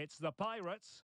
It's the Pirates.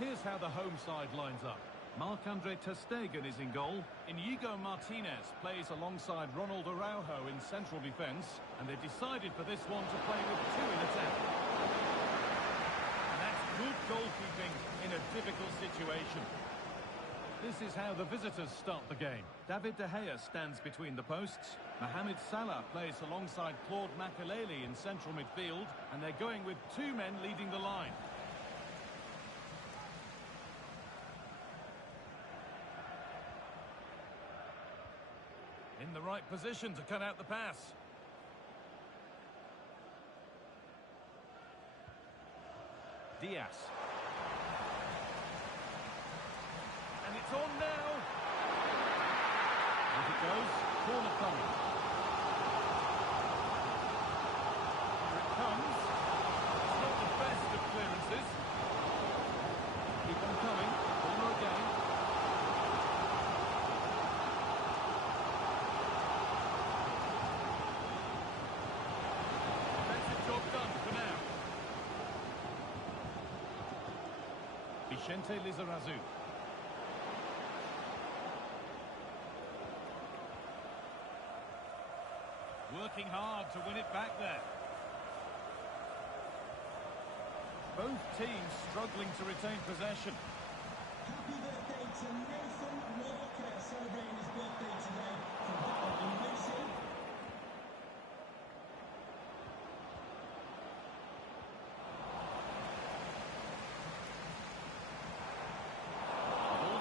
Here's how the home side lines up. Marc-Andre ter Stegen is in goal. Inigo Martinez plays alongside Ronald Araujo in central defence. And they've decided for this one to play with two in attack. And that's good goalkeeping in a difficult situation. This is how the visitors start the game. David De Gea stands between the posts. Mohamed Salah plays alongside Claude Makelele in central midfield. And they're going with two men leading the line. In the right position to cut out the pass. Diaz. And it's on now. And it goes. Corner coming. Here it comes. It's not the best of clearances. Keep on coming. Corner again. Vicente Lizarazu. Working hard to win it back there. Both teams struggling to retain possession. Happy birthday to Nathan Walker, celebrating his birthday today. From Papa and Lucy.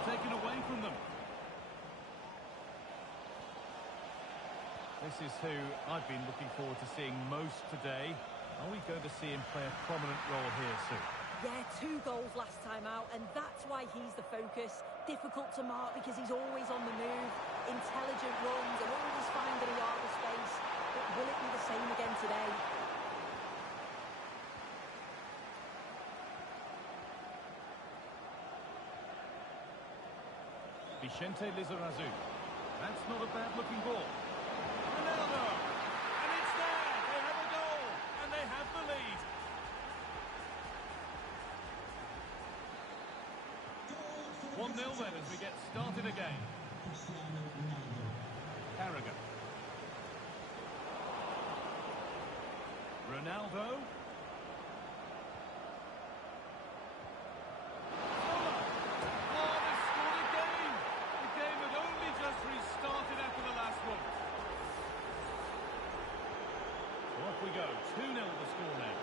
Taken away from them. This is who I've been looking forward to seeing most today. Are we going to see him play a prominent role here soon? Yeah, 2 goals last time out, and that's why he's the focus. Difficult to mark because he's always on the move. Intelligent runs and always finding a yard of space. But will it be the same again today? Vicente Lizarazu. That's not a bad-looking ball. Ronaldo! And it's there! They have a goal! And they have the lead! Goal 1-0 then as we get started again. Carragher. Ronaldo. Restarted after the last one. So off we go. 2-0 the score now.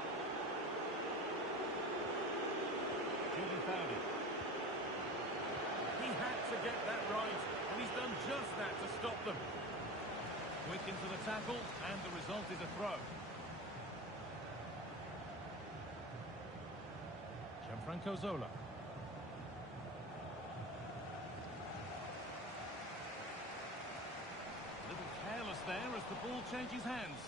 Judy found it. He had to get that right, and he's done just that to stop them. Quick into the tackle, and the result is a throw. Gianfranco Zola. A little careless there as the ball changes hands.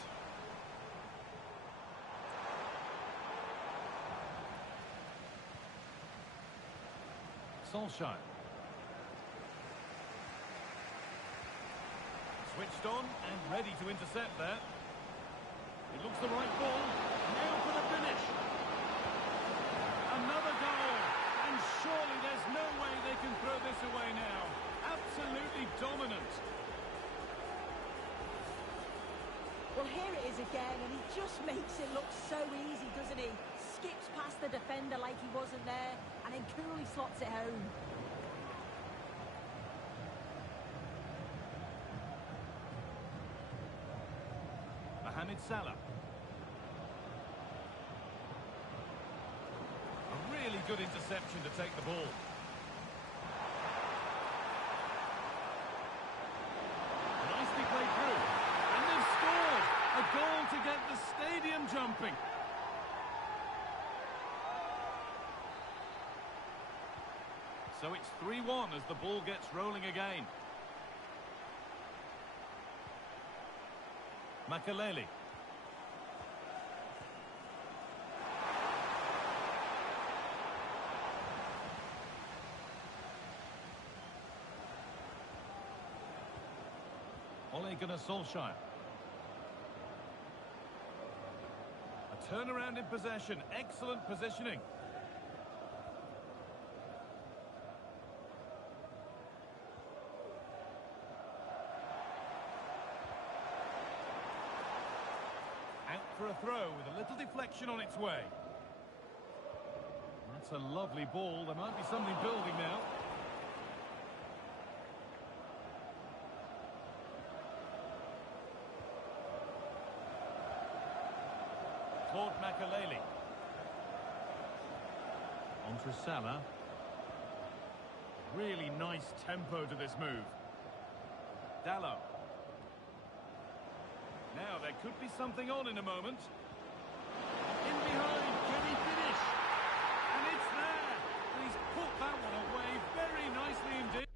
Solskjaer. Switched on and ready to intercept there. It looks the right ball. Now for the finish. Another goal. And surely there's no way they can throw this away now. Absolutely dominant. Well, here it is again, and he just makes it look so easy, doesn't he? Skips past the defender like he wasn't there, and then coolly slots it home. Mohamed Salah. A really good interception to take the ball. Nicely played through. And they've scored! A goal to get the stadium jumping. So it's 3-1 as the ball gets rolling again. Makelele. Ole Gunnar Solskjaer. A turnaround in possession. Excellent positioning. for a throw with a little deflection on its way. That's a lovely ball. There might be something building now. Toty Fc25. On to Salah. Really nice tempo to this move. Dallo. Now there could be something on in a moment. In behind, can he finish? And it's there! And he's put that one away very nicely indeed.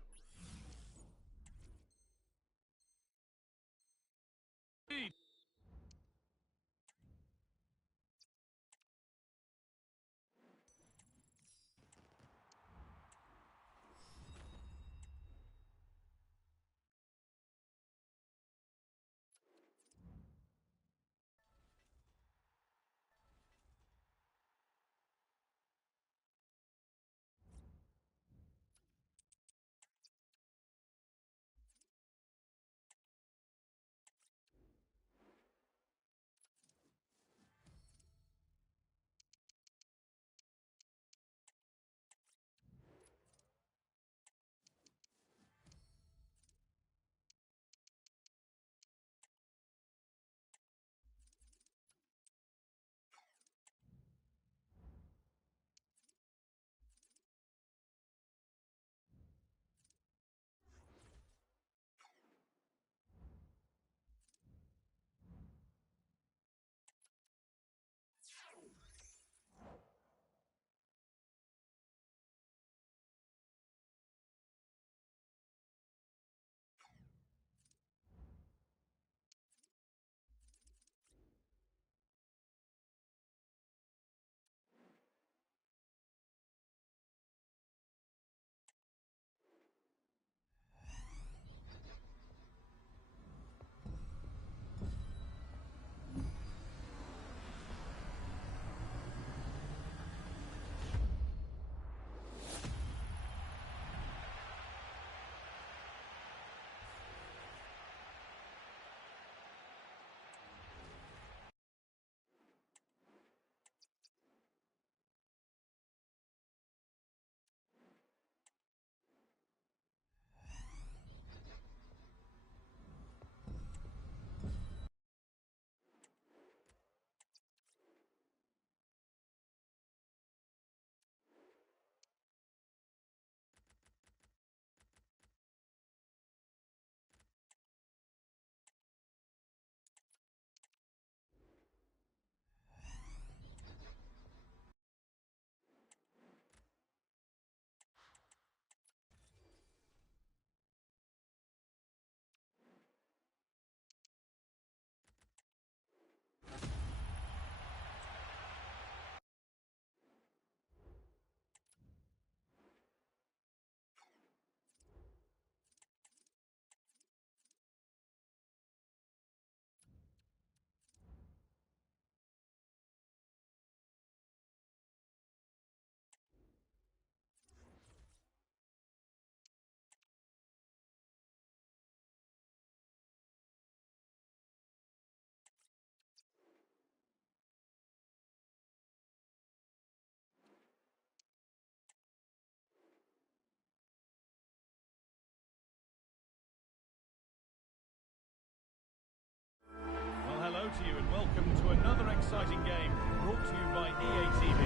Hello to you and welcome to another exciting game brought to you by EA TV.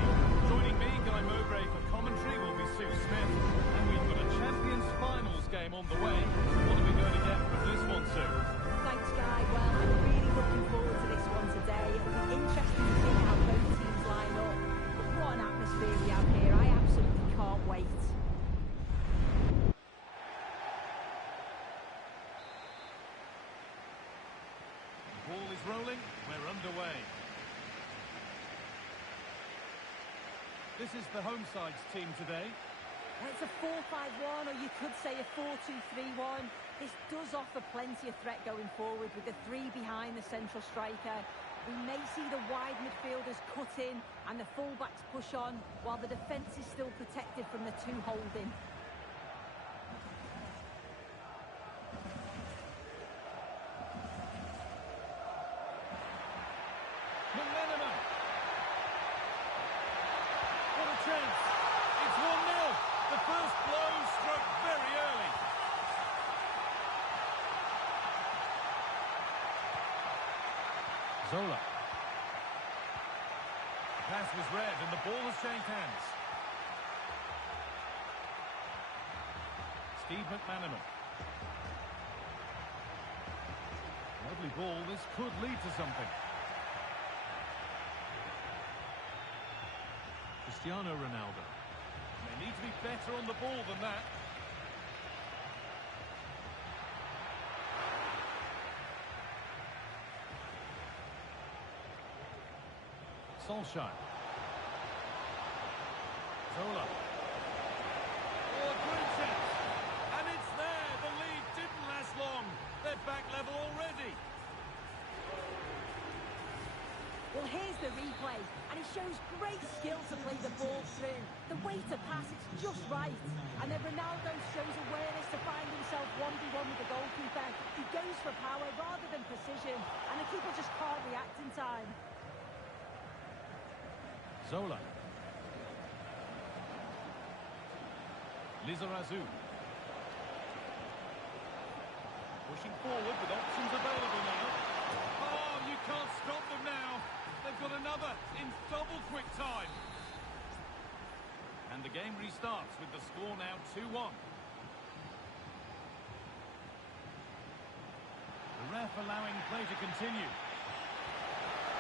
Joining me, Guy Mowbray for commentary will be Sue Smith, and we've got a Champions Finals game on the way. What are we going to get from this one, Sue? Thanks, Guy. Well, I'm really looking forward to this one today. It'll be interesting to see how both teams line up. But what an atmosphere we have here. I absolutely can't wait. Ball is rolling, we're underway. This is the home side's team today. It's a 4-5-1, or you could say a 4-2-3-1. This does offer plenty of threat going forward with the three behind the central striker. We may see the wide midfielders cut in and the full-backs push on, while the defence is still protected from the two holding. Zola. The pass was read and the ball has changed hands. Steve McManaman. Lovely ball. This could lead to something. Cristiano Ronaldo. They need to be better on the ball than that. Solskjaer. Zola. Oh, a great chance. And it's there. The lead didn't last long. They're back level already. Well, here's the replay, and it shows great skill to play the ball through. The way to pass, it's just right. And then Ronaldo shows awareness to find himself 1v1 with the goalkeeper. He goes for power rather than precision, and the keeper just can't react in time. Zola. Lizarazu. Pushing forward with options available now. Oh, you can't stop them now. They've got another in double quick time. And the game restarts with the score now 2-1. The ref allowing play to continue.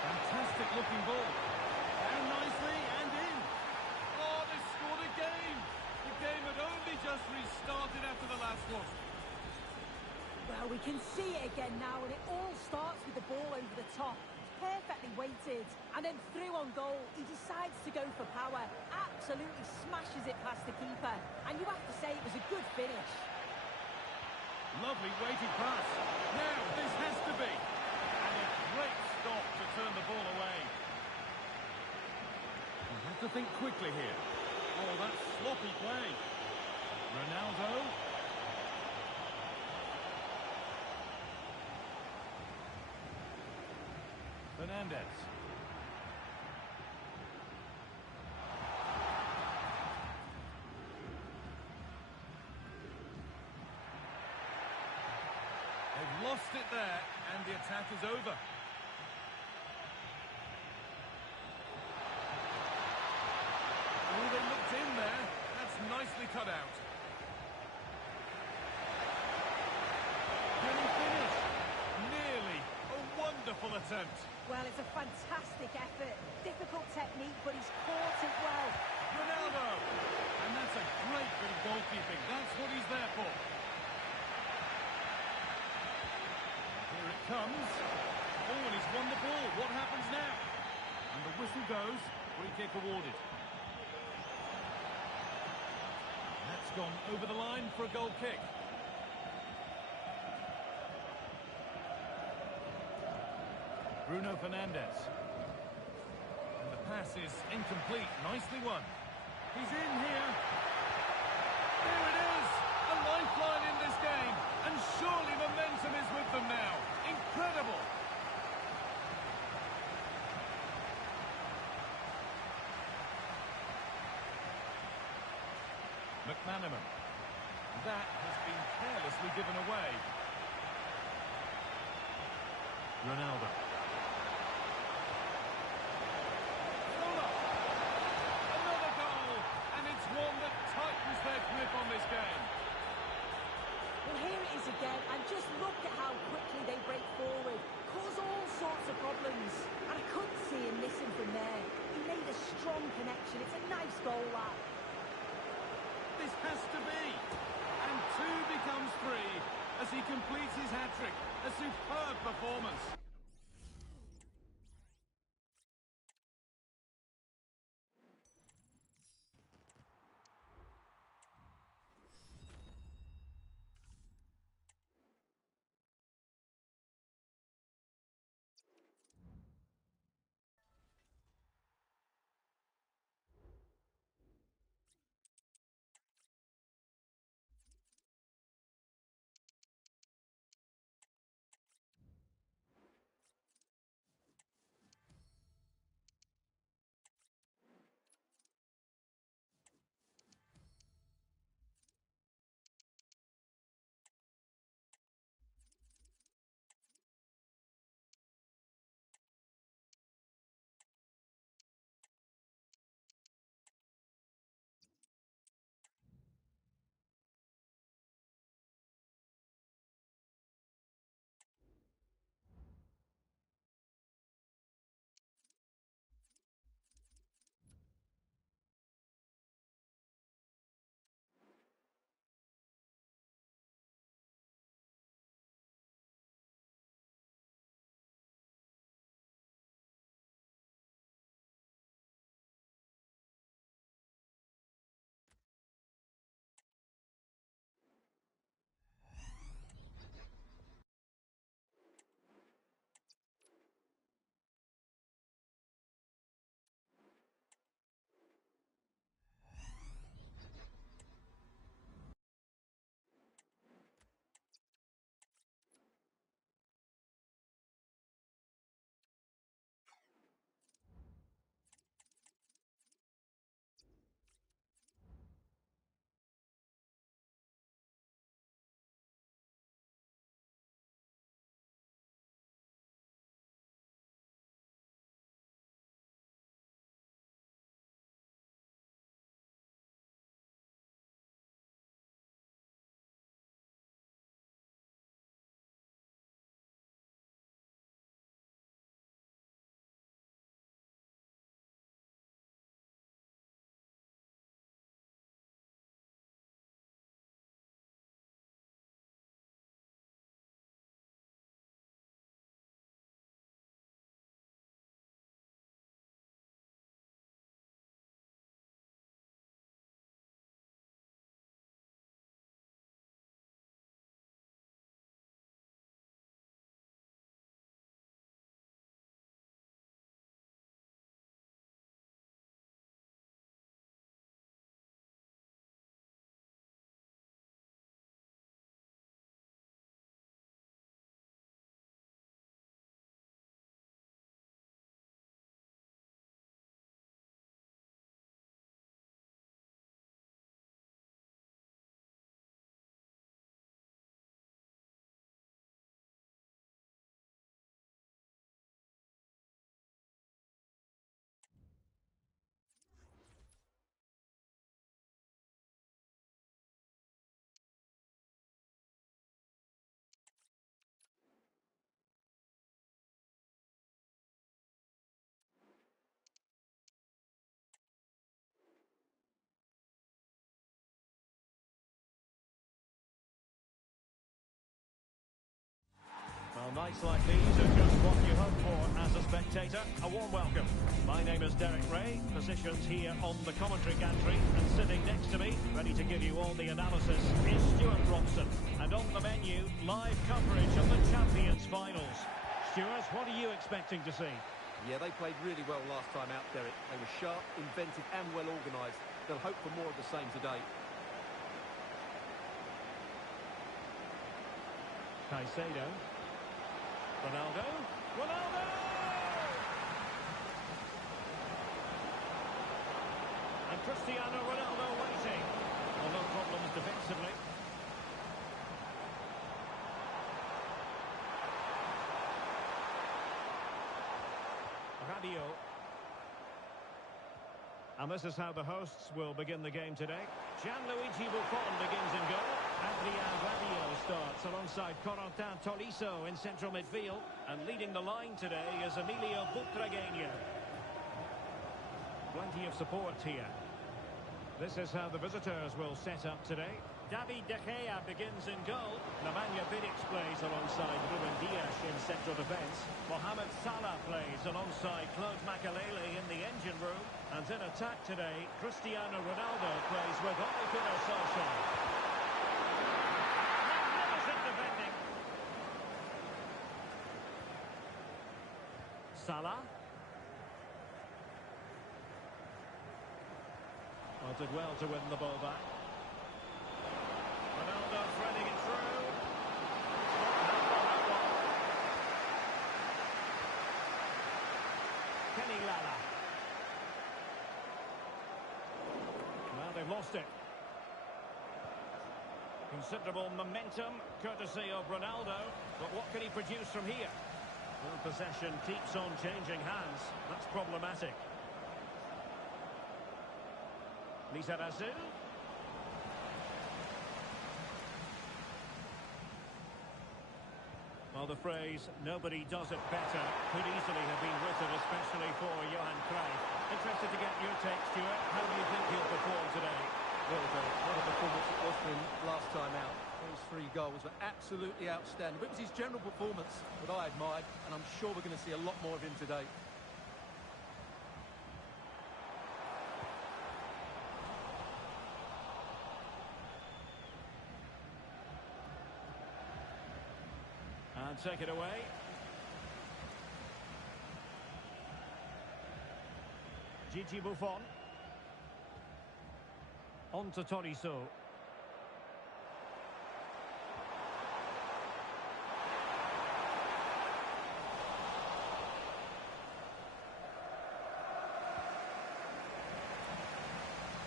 Fantastic looking ball. Down nicely and in. Oh, they scored again. The game had only just restarted after the last one. Well, we can see it again now, and it all starts with the ball over the top. Perfectly weighted, and then through on goal, he decides to go for power, absolutely smashes it past the keeper, and you have to say it was a good finish. Lovely weighted pass. Now, this has to be. And a great stop to turn the ball away. You have to think quickly here. Oh, that's sloppy play. Ronaldo. Fernandez. They've lost it there, and the attack is over. Oh, they looked in there. That's nicely cut out. Can he finish? Nearly. A wonderful attempt. Well, it's a fantastic effort. Difficult technique, but he's caught it well. Ronaldo! And that's a great bit of goalkeeping. That's what he's there for. Here it comes. Oh, and he's won the ball. What happens now? And the whistle goes. Free kick awarded. That's gone over the line for a goal kick. Bruno Fernandez. And the pass is incomplete. Nicely won. He's in here. There it is. A lifeline in this game. And surely momentum is with them now. Incredible. McManaman. That has been carelessly given away. Ronaldo. On this game. Well, here it is again, and just look at how quickly they break forward, cause all sorts of problems, and I couldn't see him missing from there. He made a strong connection. It's a nice goal, that. This has to be, and 2 becomes 3 as he completes his hat-trick. A superb performance. Nights like these are just what you hope for as a spectator. A warm welcome. My name is Derek Ray, positioned here on the commentary gantry, and sitting next to me, ready to give you all the analysis, is Stuart Robson. And on the menu, live coverage of the Champions Finals. Stuart, what are you expecting to see? Yeah, they played really well last time out, Derek. They were sharp, inventive and well organised. They'll hope for more of the same today. Caicedo. Ronaldo. Ronaldo! And Cristiano Ronaldo waiting. Well, no problems defensively. Radio. And this is how the hosts will begin the game today. Gianluigi Buffon begins in goal. Adrien Rabiot starts alongside Corentin Tolisso in central midfield. And leading the line today is Emilio Butragueño. Plenty of support here. This is how the visitors will set up today. David De Gea begins in goal. Nemanja Vidic plays alongside Ruben Dias in central defence. Mohamed Salah plays alongside Claude Makelele in the engine room. And in attack today, Cristiano Ronaldo plays with Ole Gunnar Solskjaer. Magnificent defending. Salah. Well, did well to win the ball back. Ronaldo threading it through. Kenny Lala. Well, they've lost it. Considerable momentum, courtesy of Ronaldo. But what can he produce from here? Well, possession keeps on changing hands. That's problematic. Lizarazu. Well, the phrase, nobody does it better, could easily have been written, especially for Johan Cruyff. Interested to get your take, Stuart. How do you think he'll perform today? Well, what a performance it was for him last time out. Those 3 goals were absolutely outstanding. But it was his general performance that I admired, and I'm sure we're going to see a lot more of him today. And take it away. Gigi Buffon. On to Tolisso.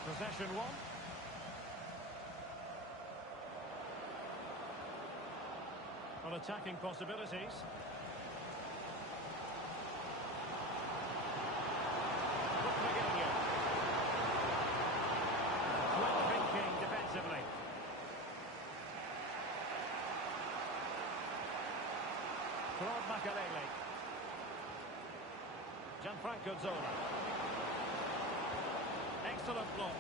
Possession one. On attacking possibilities. Butragueño. Well thinking defensively. Claude Makelele. Gianfranco Zola. Excellent block.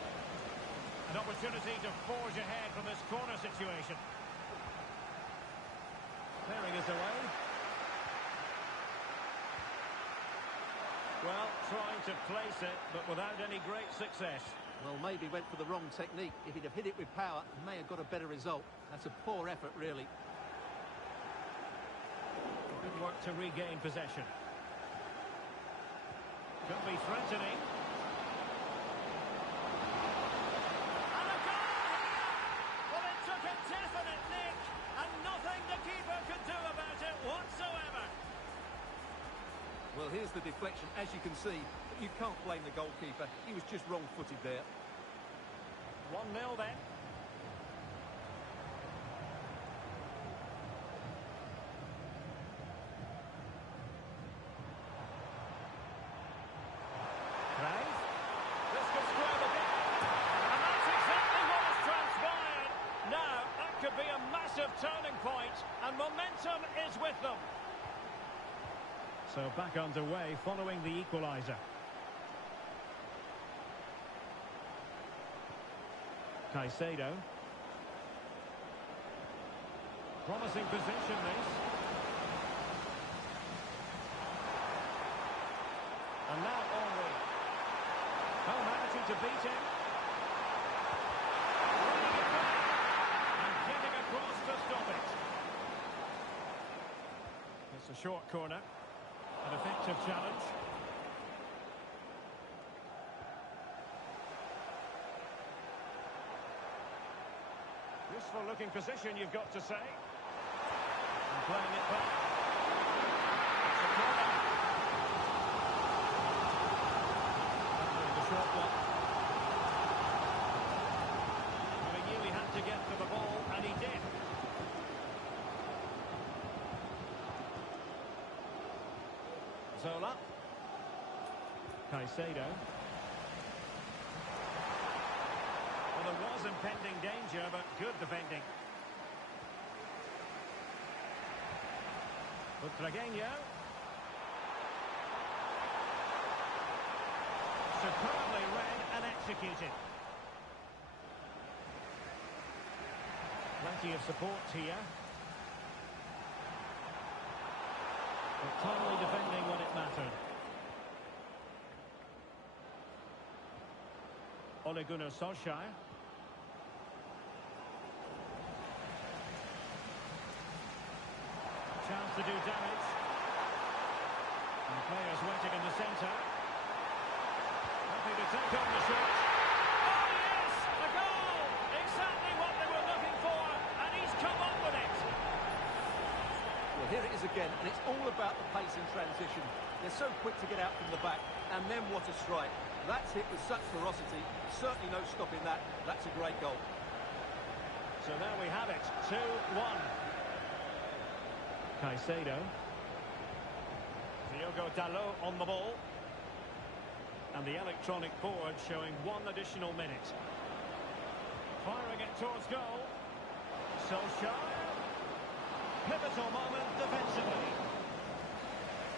An opportunity to forge ahead from this corner situation. Clearing us away. Well, trying to place it, but without any great success. Well, maybe went for the wrong technique. If he'd have hit it with power, he may have got a better result. That's a poor effort, really. Good work to regain possession. Could be threatening. And a goal here! Well, it took a definite nick, and nothing the keeper could do about it whatsoever. Well, here's the deflection, as you can see. But you can't blame the goalkeeper. He was just wrong-footed there. 1-0 then. This could square the game. And that's exactly what has transpired. Now, that could be a massive turning point, and momentum is with them. So back underway following the equaliser. Caicedo. Promising position, this. And now Henry. Oh, managing to beat him. Winning it back. And getting across to stop it. It's a short corner. An effective challenge. Useful looking position, you've got to say. And playing it back. It's a corner. The short one. Well, he knew he had to get to the ball, and he did. Zola. Caicedo. Well, there was impending danger, but good defending. Butragueño. Superbly read and executed. Plenty of support here. But timely defending when it mattered. Ole Gunnar Solskjaer. Chance to do damage. And the players waiting in the centre. Happy to take on the shot. Oh yes! A goal! Exactly what they were looking for, and he's come up with it. Well, here it is again, and it's all about the pace in transition. They're so quick to get out from the back, and then what a strike. That's hit with such ferocity. Certainly no stopping that. That's a great goal. So there we have it, 2-1. Caicedo. Diogo Dalot on the ball. And the electronic board showing 1 additional minute. Firing it towards goal. Solskjaer. Pivotal moment defensively.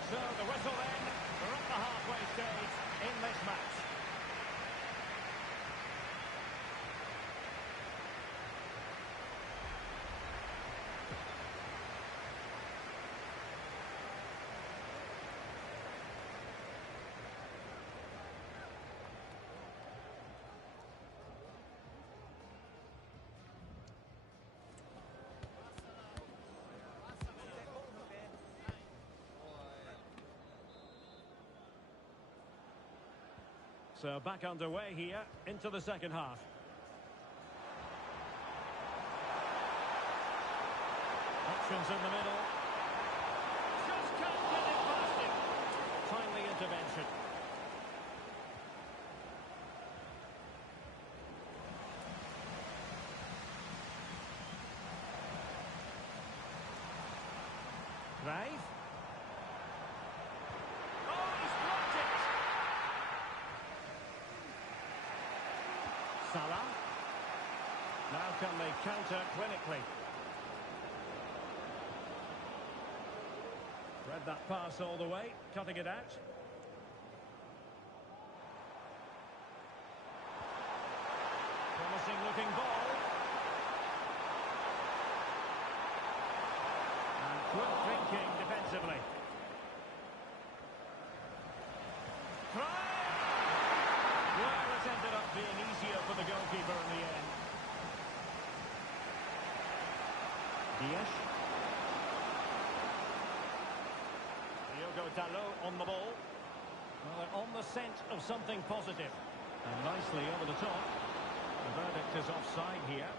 So the whistle then. We're at the halfway stage in this match. So back underway here into the second half. Options in the middle. Just can't get it past him. Timely intervention. Drive. Salah. Now can they counter clinically? Read that pass all the way, cutting it out. Promising looking ball. And quick thinking defensively. Try! Well, it ended up being easier for the goalkeeper in the end. Diaz. Diogo Dalot on the ball. Well, they're on the scent of something positive. And nicely over the top. The verdict is offside here.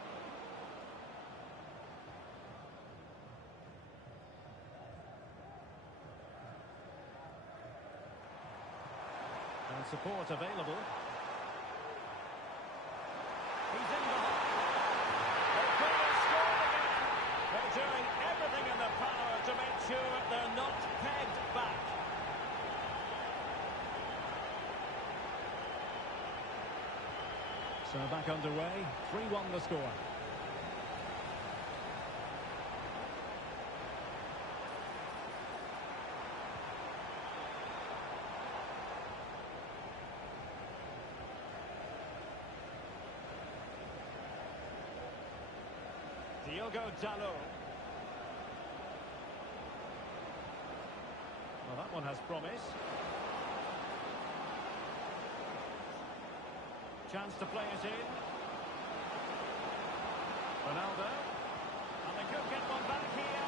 And support available. He's in behind. They're going to score again. They're doing everything in their power to make sure they're not pegged back. So back underway, 3-1 the score. Diogo Dalot. Well, that one has promise. Chance to play it in. Ronaldo. And they could get one back here.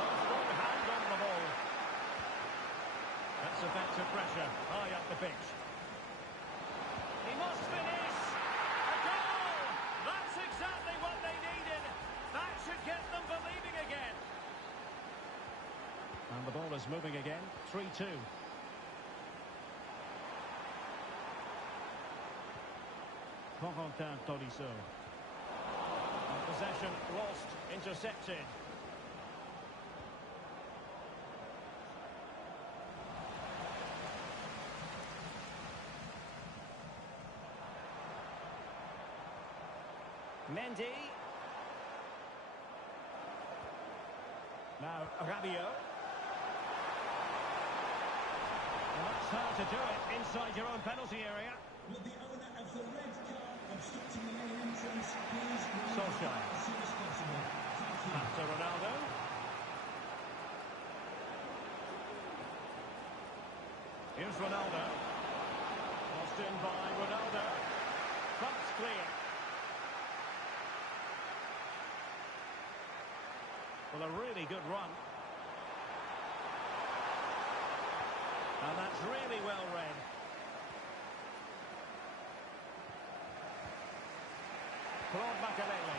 Oh, strong hand on the ball. That's effective pressure. High up the pitch. He must finish. A goal! That's exactly what they needed. That should get them believing again. And the ball is moving again. 3-2. Corentin Tolisso. Possession lost, intercepted. Mendy. Now Rabiot. And that's how to do it inside your own penalty area. Will the owner of the red car obstructing the main entrance please remove Solskjaer. as soon as possible? Thank you. After Ronaldo. Here's Ronaldo. Lost in by Ronaldo. Bumps clear. Well, a really good run. And that's really well read. Claude Makelele.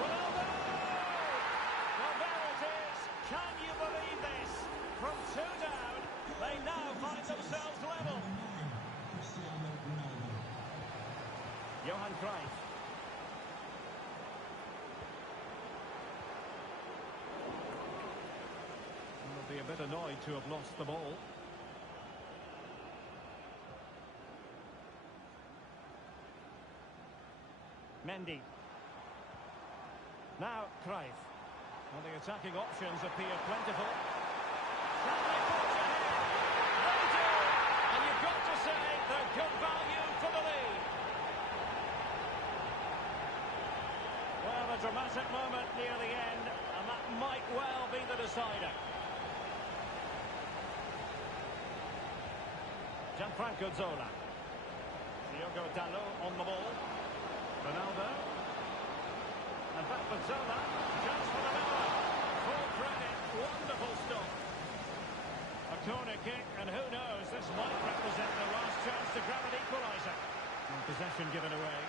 Ronaldo! Well, there it is. Can you believe this? From 2 down, they now find themselves level. Number 9, Cristiano Ronaldo. Johan Cruyff. Will be a bit annoyed to have lost the ball. Mendy. Now Cruyff. Well, the attacking options appear plentiful. Can they forge ahead? They do! And you've got to say they're good value for the lead. Well, a dramatic moment near the end, and that might well be the decider. Gianfranco Zola. Diogo Dalot on the ball. Ronaldo. And back with Zola. Chance for the Miller. Full credit. Wonderful stop. A corner kick, and who knows, this might represent the last chance to grab an equaliser. And possession given away.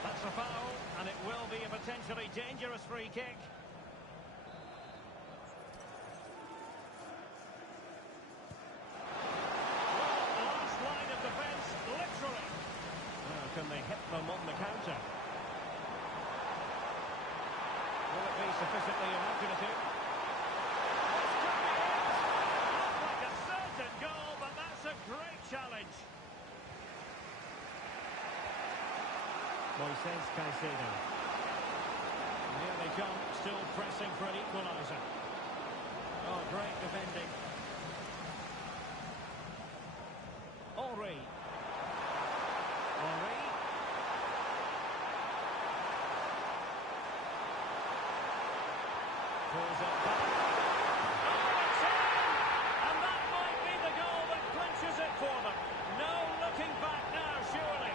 That's a foul, and it will be a potentially dangerous free kick. Can they hit them on the counter? Will it be sufficiently imaginative? This could be it! Not like a certain goal, but that's a great challenge. Moises Caicedo. And here they come, still pressing for an equaliser. Oh, great defending. Henry. Henry. Pulls it back. Oh, it's in! And that might be the goal that clinches it for them. No looking back now, surely.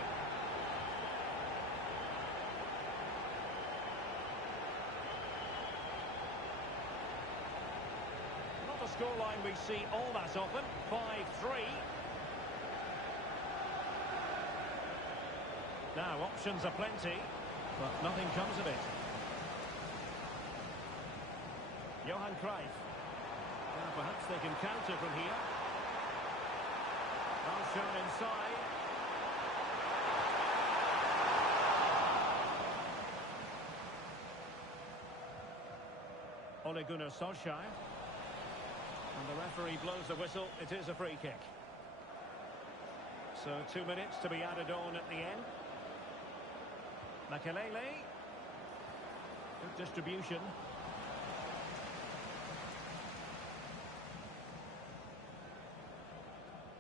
Not a scoreline we see all that often. 5-3. Now, options are plenty, but nothing comes of it. Johan Cruyff. Well, perhaps they can counter from here. Well shown inside. Ole Gunnar Solskjaer. And the referee blows the whistle. It is a free kick. So 2 minutes to be added on at the end. Makelele. Good distribution.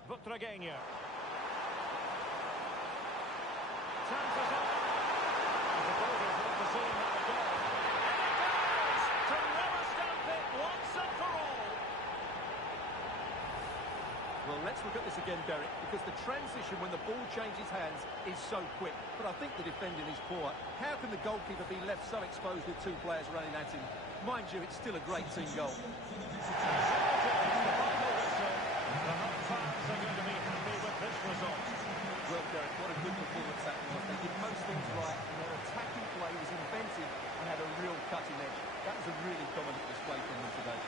Butragueño. Chances on. The supporters want to see him have Let's look at this again, Derek, because the transition when the ball changes hands is so quick. But I think the defending is poor. How can the goalkeeper be left so exposed with two players running at him? Mind you, it's still a great team goal. The umpires are going to be happy with this result. Well, Derek, what a good performance that was. They did most things right, and their attacking play was inventive and had a real cutting edge. That was a really dominant display from them today.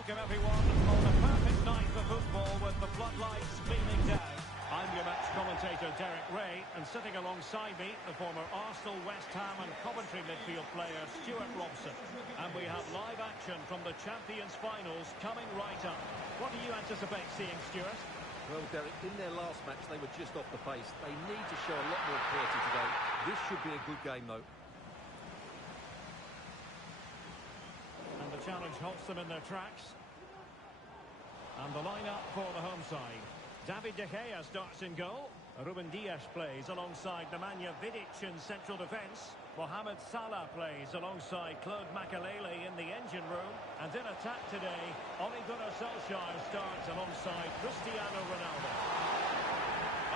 Welcome everyone on a perfect night for football with the floodlights beaming down. I'm your match commentator Derek Ray, and sitting alongside me the former Arsenal, West Ham and Coventry midfield player Stuart Robson. And we have live action from the Champions Finals coming right up. What do you anticipate seeing, Stuart? Well, Derek, in their last match they were just off the pace. They need to show a lot more quality today. This should be a good game though. And the challenge halts them in their tracks. And the line-up for the home side. David De Gea starts in goal. Ruben Dias plays alongside Nemanja Vidic in central defence. Mohamed Salah plays alongside Claude Makelele in the engine room. And in attack today, Ole Gunnar Solskjaer starts alongside Cristiano Ronaldo.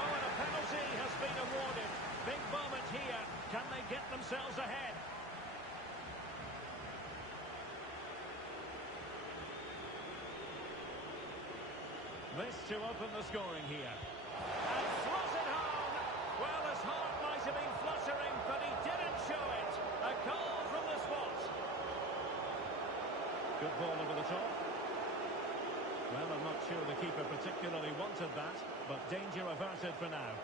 Oh, and a penalty has been awarded. Big moment here. Can they get themselves ahead? This to open the scoring here. And slots it home. Well, his heart might have been fluttering, but he didn't show it. A goal from the spot. Good ball over the top. Well, I'm not sure the keeper particularly wanted that, but danger averted for now.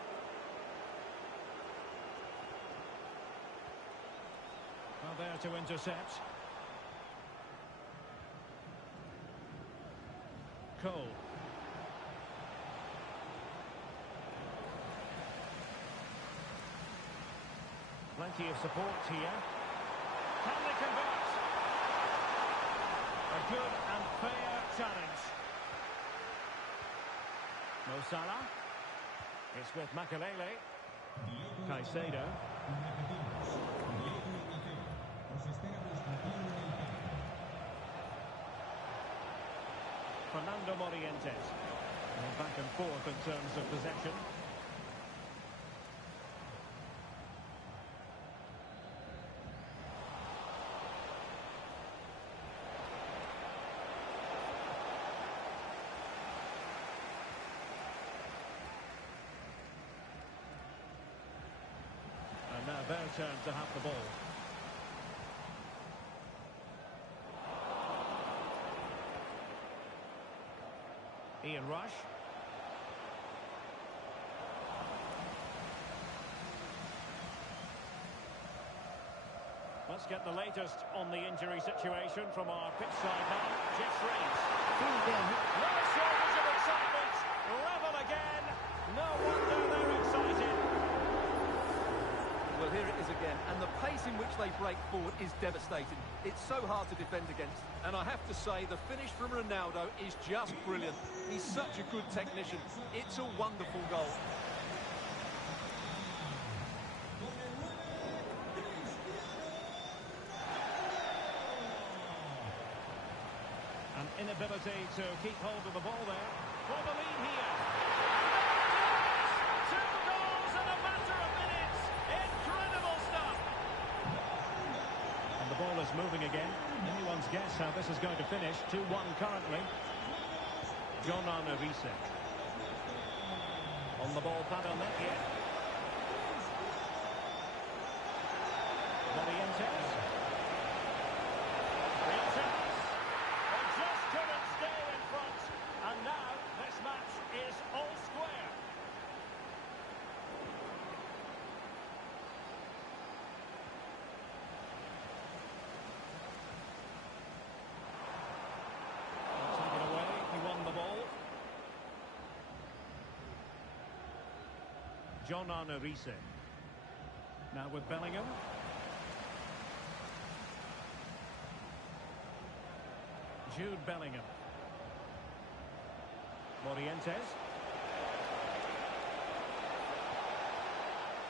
Well, there to intercept. Cole. Plenty of support here. Can they convert? A good and fair challenge. Mo Salah. It's with Makelele. Caicedo. Fernando Morientes. Back and forth in terms of possession. And now their turn to have the ball. Ian Rush. Let's get the latest on the injury situation from our pitchside man, Jeff Reeves. No shortage of excitement. Level again. No wonder they're excited. Well, here it is again, and the pace in which they break forward is devastating. It's so hard to defend against, and I have to say the finish from Ronaldo is just brilliant. He's such a good technician. It's a wonderful goal. An inability to keep hold of the ball there. For the lead here. Two goals in a matter of minutes. Incredible stuff. And the ball is moving again. Anyone's guess how this is going to finish. 2-1 currently. John Arne-Riese. On the ball, Pavel Nedved. Morientes. And now, this match is all square. Taken away, he won the ball. John Arne-Riese. Now with Bellingham. Jude Bellingham. Morientes.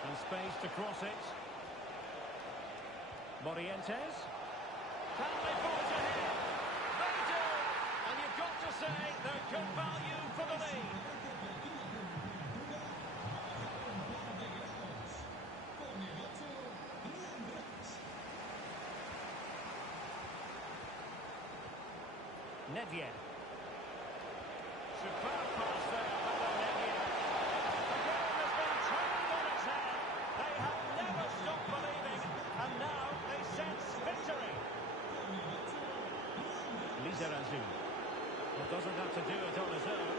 And space to cross it. Morientes. Can they forge ahead? They do! And you've got to say they're good value for the lead. Nedved. Superb pass there, Pavel Nedved. The game has been turned on its head. They have never stopped believing, and now they sense victory. Lizarazu. Well, doesn't have to do it on his own.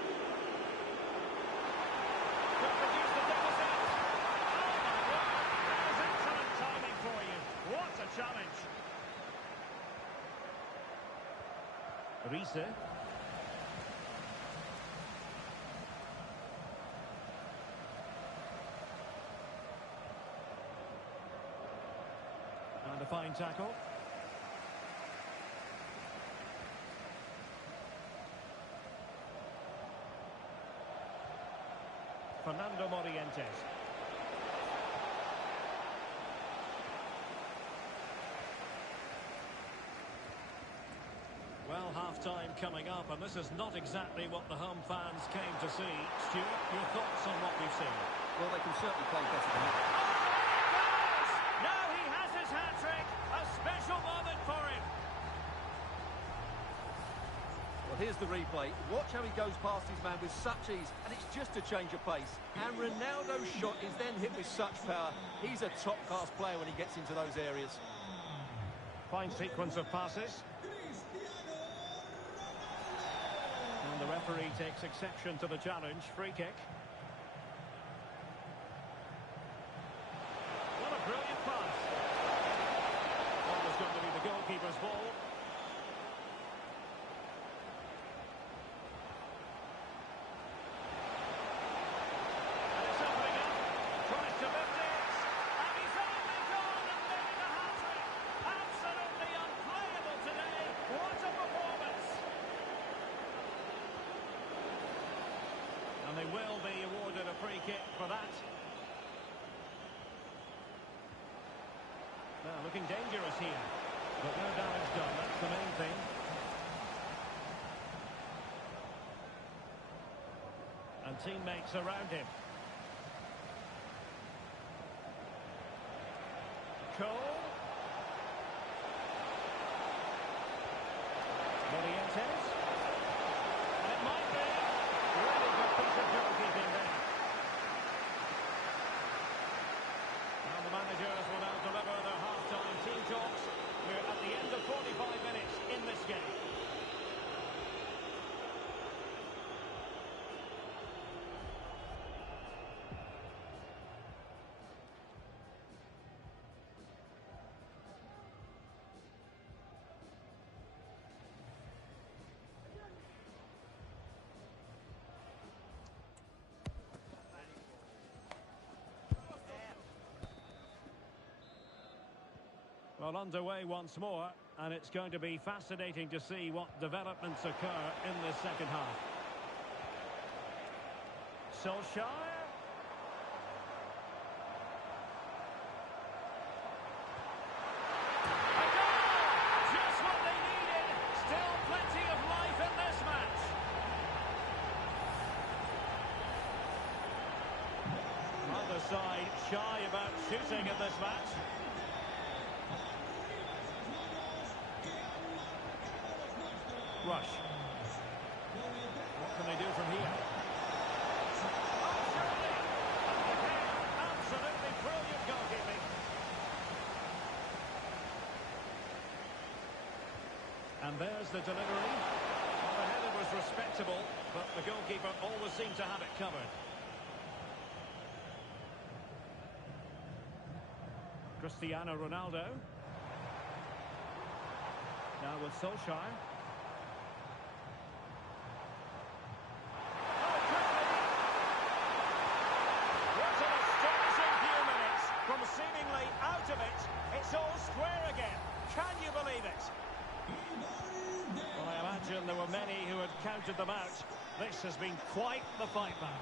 Could produce the deficit. Oh my word! That is excellent timing for you. What a challenge! Riese. And a fine tackle. Fernando Morientes. Well, half-time coming up, and this is not exactly what the home fans came to see. Stuart, your thoughts on what we've seen? Well, they can certainly play better than that. Now he has his hat-trick. A special moment for him. Well, here's the replay. Watch how he goes past his man with such ease, and it's just a change of pace. And Ronaldo's shot is then hit with such power. He's a top-class player when he gets into those areas. Fine sequence of passes. And the referee takes exception to the challenge. Free kick. What a brilliant pass. That was going to be the goalkeeper's ball. And it's opening up. Tries to lift it. And he's only gone and made the hat-trick. Absolutely unplayable today. What a performance. And they will be awarded a free kick for that. Now, looking dangerous here. But no damage done, that's the main thing. And teammates around him. Cole. Morientes. And it might be. Really good piece of goalkeeping there. Now the managers will now deliver their half-time team talks. We're at the end of 45 minutes in this game. Well, underway once more, and it's going to be fascinating to see what developments occur in this second half. Solskjaer. A goal! Just what they needed. Still plenty of life in this match. Other side shy about shooting in this match. Rush. What can they do from here? Oh, surely! Absolutely brilliant goalkeeping. And there's the delivery. Well, the header was respectable, but the goalkeeper always seemed to have it covered. Cristiano Ronaldo. Now with Solskjaer. Seemingly out of it, it's all square again. Can you believe it? Well, I imagine there were many who had counted them out. This has been quite the fight back.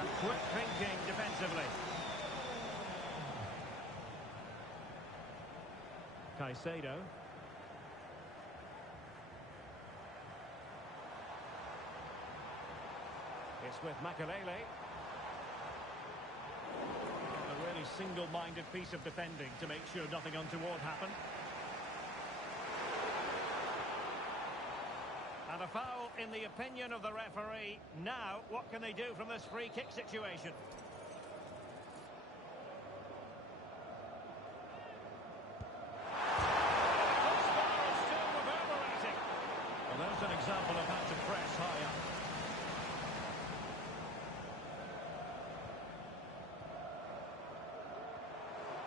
And quick thinking defensively. Caicedo. It's with Makelele. A really single-minded piece of defending to make sure nothing untoward happened. And a foul in the opinion of the referee. Now, what can they do from this free kick situation? This bar is still reverberating.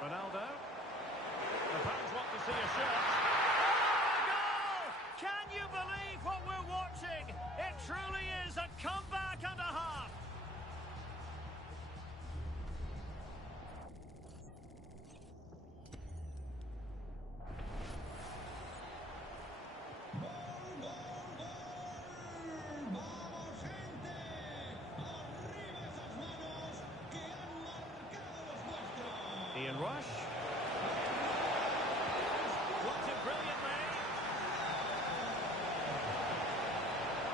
Ronaldo. The fans want to see a shot. Oh, a goal! Can you believe what we're watching? It truly is a comeback and a half. ¡Vamos, gente! ¡Arriba esas manos que han marcado los nuestros! Ian Rush. Blocked it brilliantly.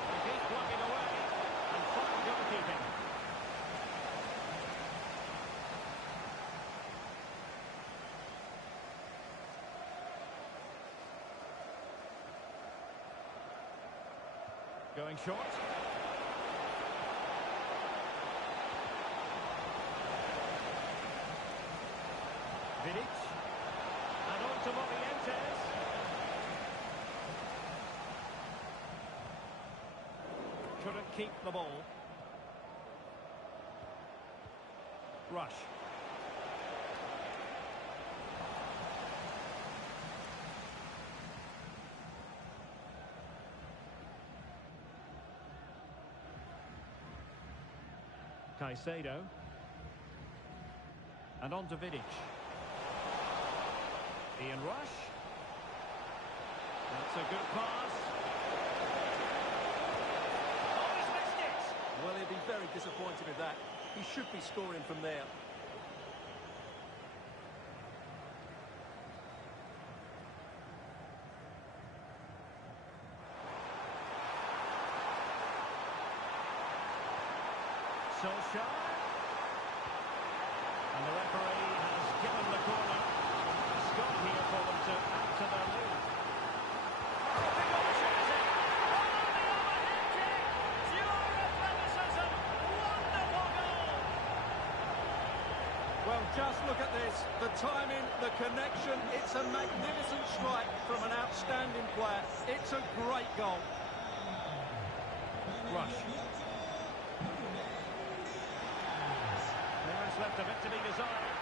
They keep plugging away. And fine goalkeeping. Going short. Vidic. And on to Morientes. Couldn't keep the ball. Rush. Caicedo. And on to Vidic. Ian Rush. That's a good pass. Oh, he's missed it! Well, he'll be very disappointed with that. He should be scoring from there. Solskjaer. And the referee has given the corner. It's gone here for them to add to their lead. Oh, big opportunity. Oh, the overhead kick. Pure athleticism. Wonderful goal. Well, just look at this. The timing, the connection. It's a magnificent strike from an outstanding player. It's a great goal. Rush. Clearance left a bit to be desired.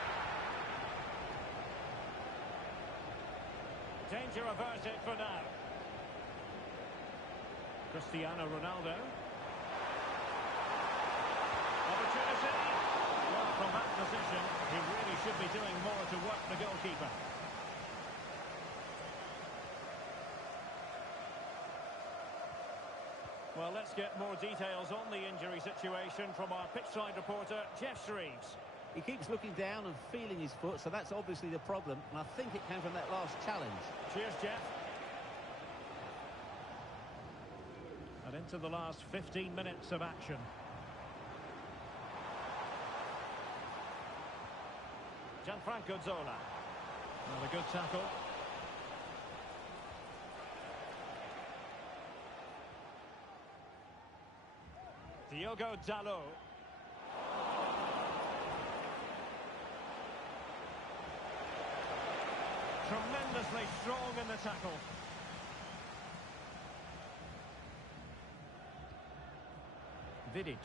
Danger averted for now. Cristiano Ronaldo. Opportunity. Well, from that position, he really should be doing more to work the goalkeeper. Well, let's get more details on the injury situation from our pitchside reporter, Jeff Shreves. He keeps looking down and feeling his foot, so that's obviously the problem, and I think it came from that last challenge. Cheers, Jeff. And into the last 15 minutes of action. Gianfranco Zola. Another good tackle. Diogo Dalot. Tremendously strong in the tackle. Vidic.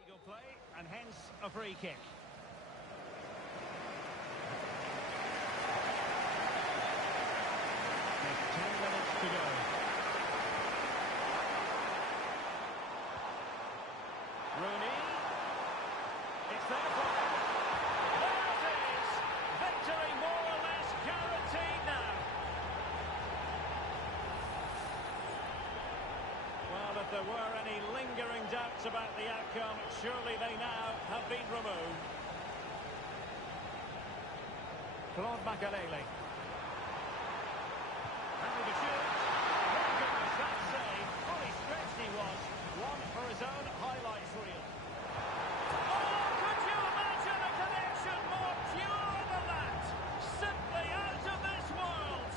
Legal play, and hence a free kick. There's 10 minutes to go. Rooney. It's there for him. There it is. Victory more or less guaranteed now. Well, if there were any lingering doubts about the outcome, surely they now have been removed. Claude Makelele. Happy to shoot. Oh, goodness, that save. Fully stretched he was. One for his own highlights reel. Oh, could you imagine a connection more pure than that? Simply out of this world.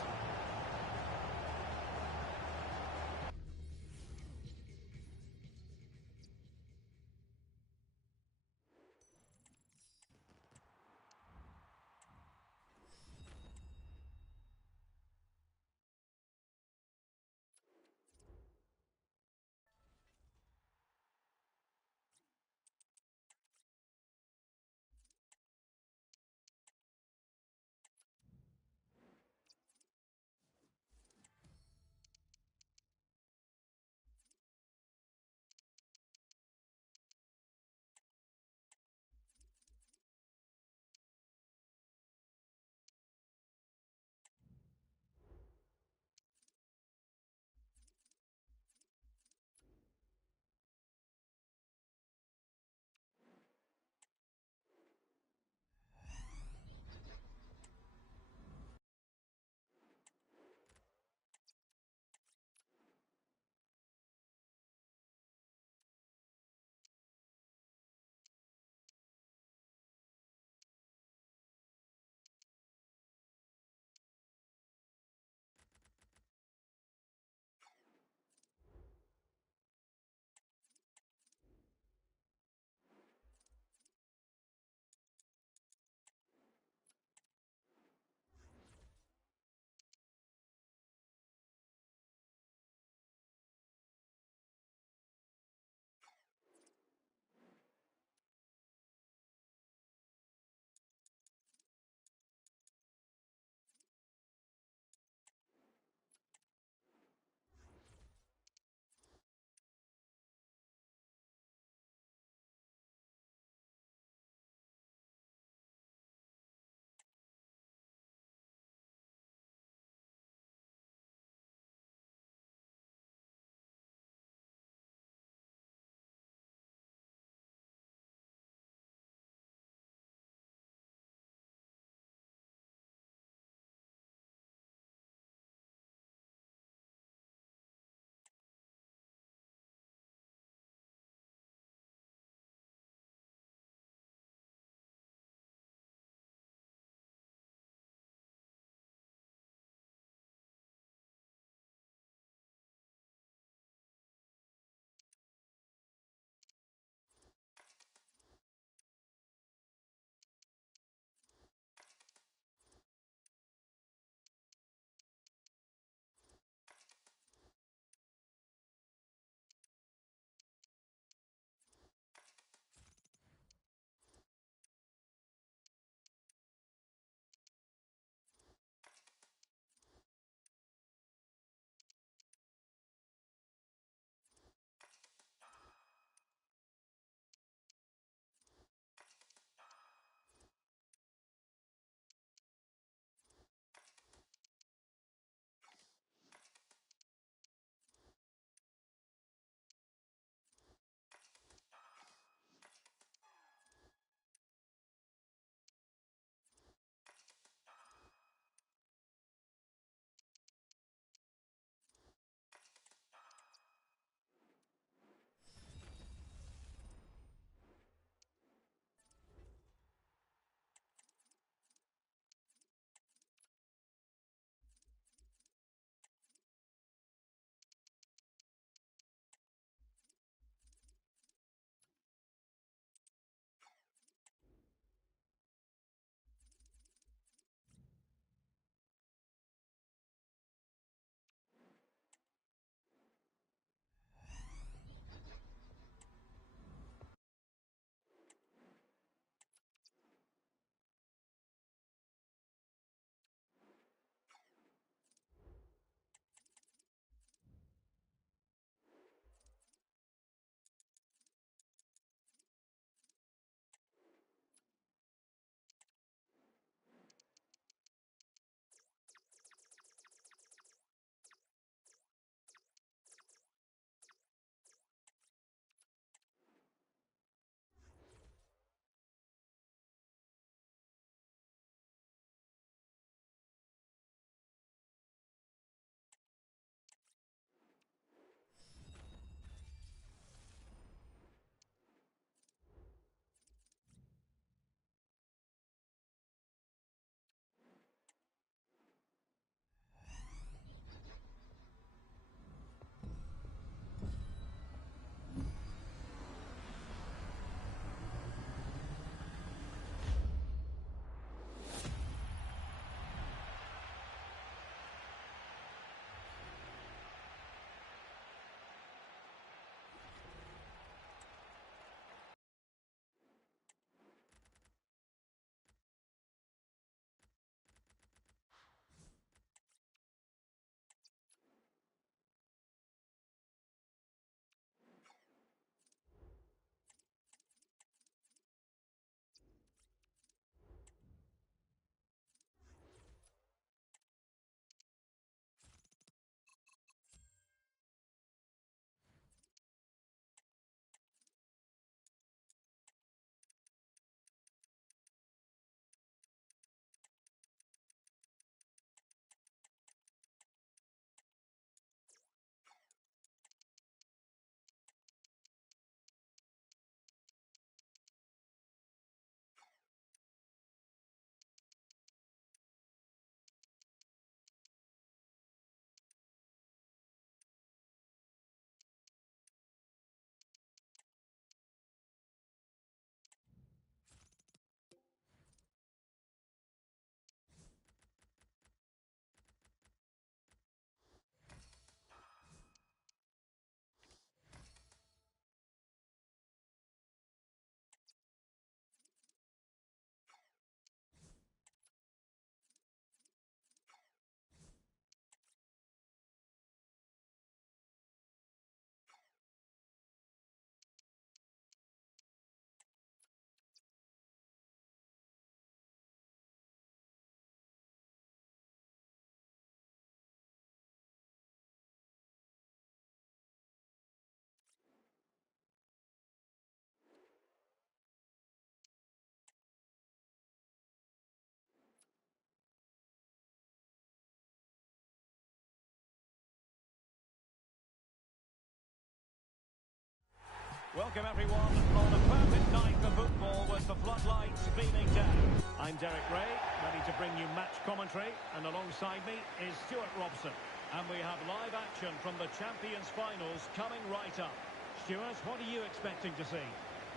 Welcome everyone on a perfect night for football with the floodlights beaming down. I'm Derek Ray, ready to bring you match commentary, and alongside me is Stuart Robson. And we have live action from the Champions Finals coming right up. Stuart, what are you expecting to see?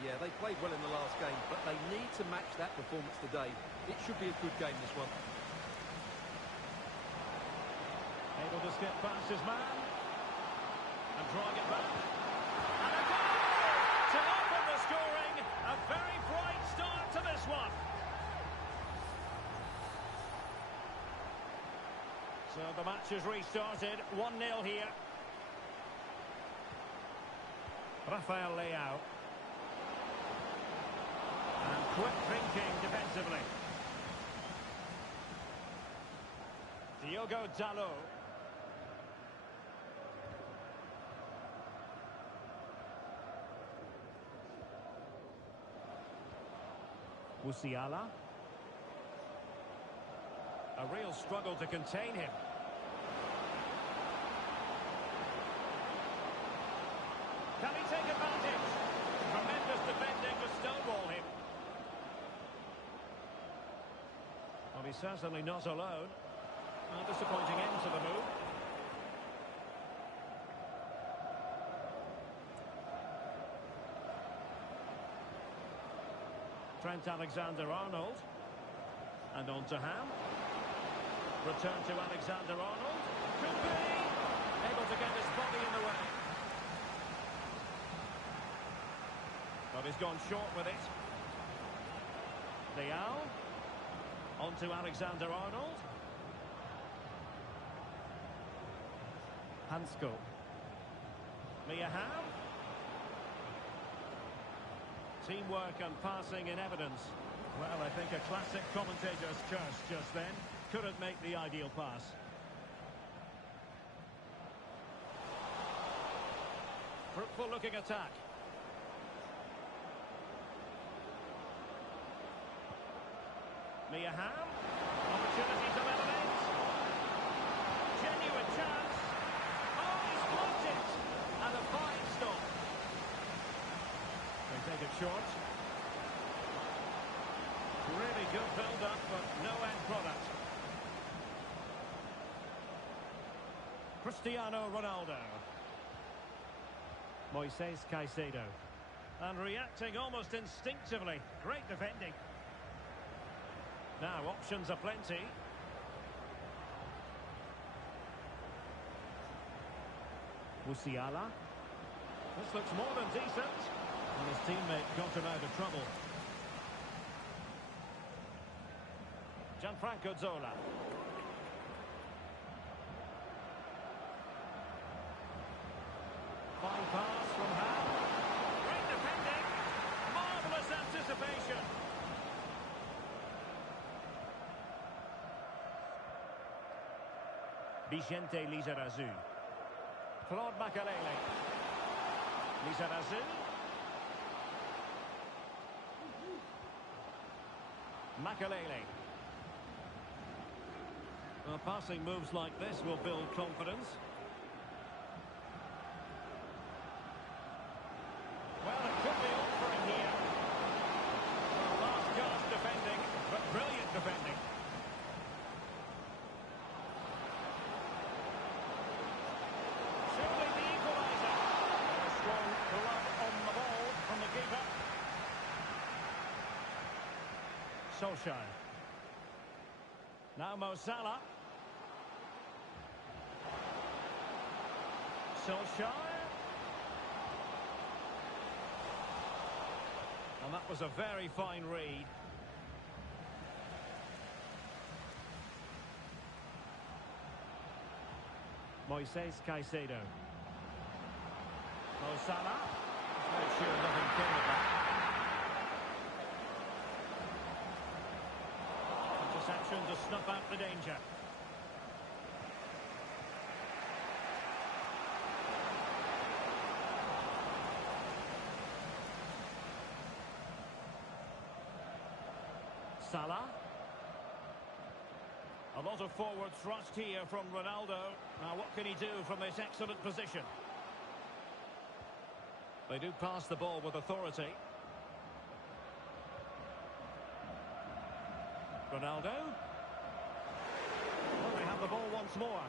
Yeah, they played well in the last game, but they need to match that performance today. It should be a good game, this one. Able to skip past his man. And drawing it back. And a goal! To open the scoring. A very bright start to this one. So the match has restarted. 1-0 here. Rafael Leao. And quick thinking defensively. Diogo Dalot. Musiala. A real struggle to contain him. Can he take advantage? Tremendous defending to stonewall him. Well, he's certainly not alone. A disappointing end to the move. Trent Alexander-Arnold. And on to Ham. Return to Alexander-Arnold. Could be! Able to get his body in the way. But he's gone short with it. Leao. On to Alexander-Arnold. Hansko. Mia Ham. Teamwork and passing in evidence. Well, I think a classic commentator's curse just then. Couldn't make the ideal pass. Fruitful looking attack. Mia Ham. Opportunity to elevate. Genuine chance. Oh, he's blocked it. And a fine stop. They take it short. Really good build-up, but no end product. Cristiano Ronaldo. Moises Caicedo. And reacting almost instinctively. Great defending. Now, options are plenty. Musiala. This looks more than decent. And his teammate got him out of trouble. Gianfranco Zola. Fine pass from Ham. Great defending. Marvellous anticipation. Vicente Lizarazu. Claude Makelele. Lizarazu. Makelele. Well, passing moves like this will build confidence. Well, it could be all for him here. Well, last gasp defending, but brilliant defending. Surely the equaliser. A strong glove on the ball from the keeper. Solskjaer. Now Mo Salah. Solskjaer. And that was a very fine read. Moises Caicedo. Mo Salah. Made sure nothing came of that. Interception to snuff out the danger. Salah. A lot of forward thrust here from Ronaldo. Now what can he do from this excellent position? They do pass the ball with authority. Ronaldo. Well, they have the ball once more.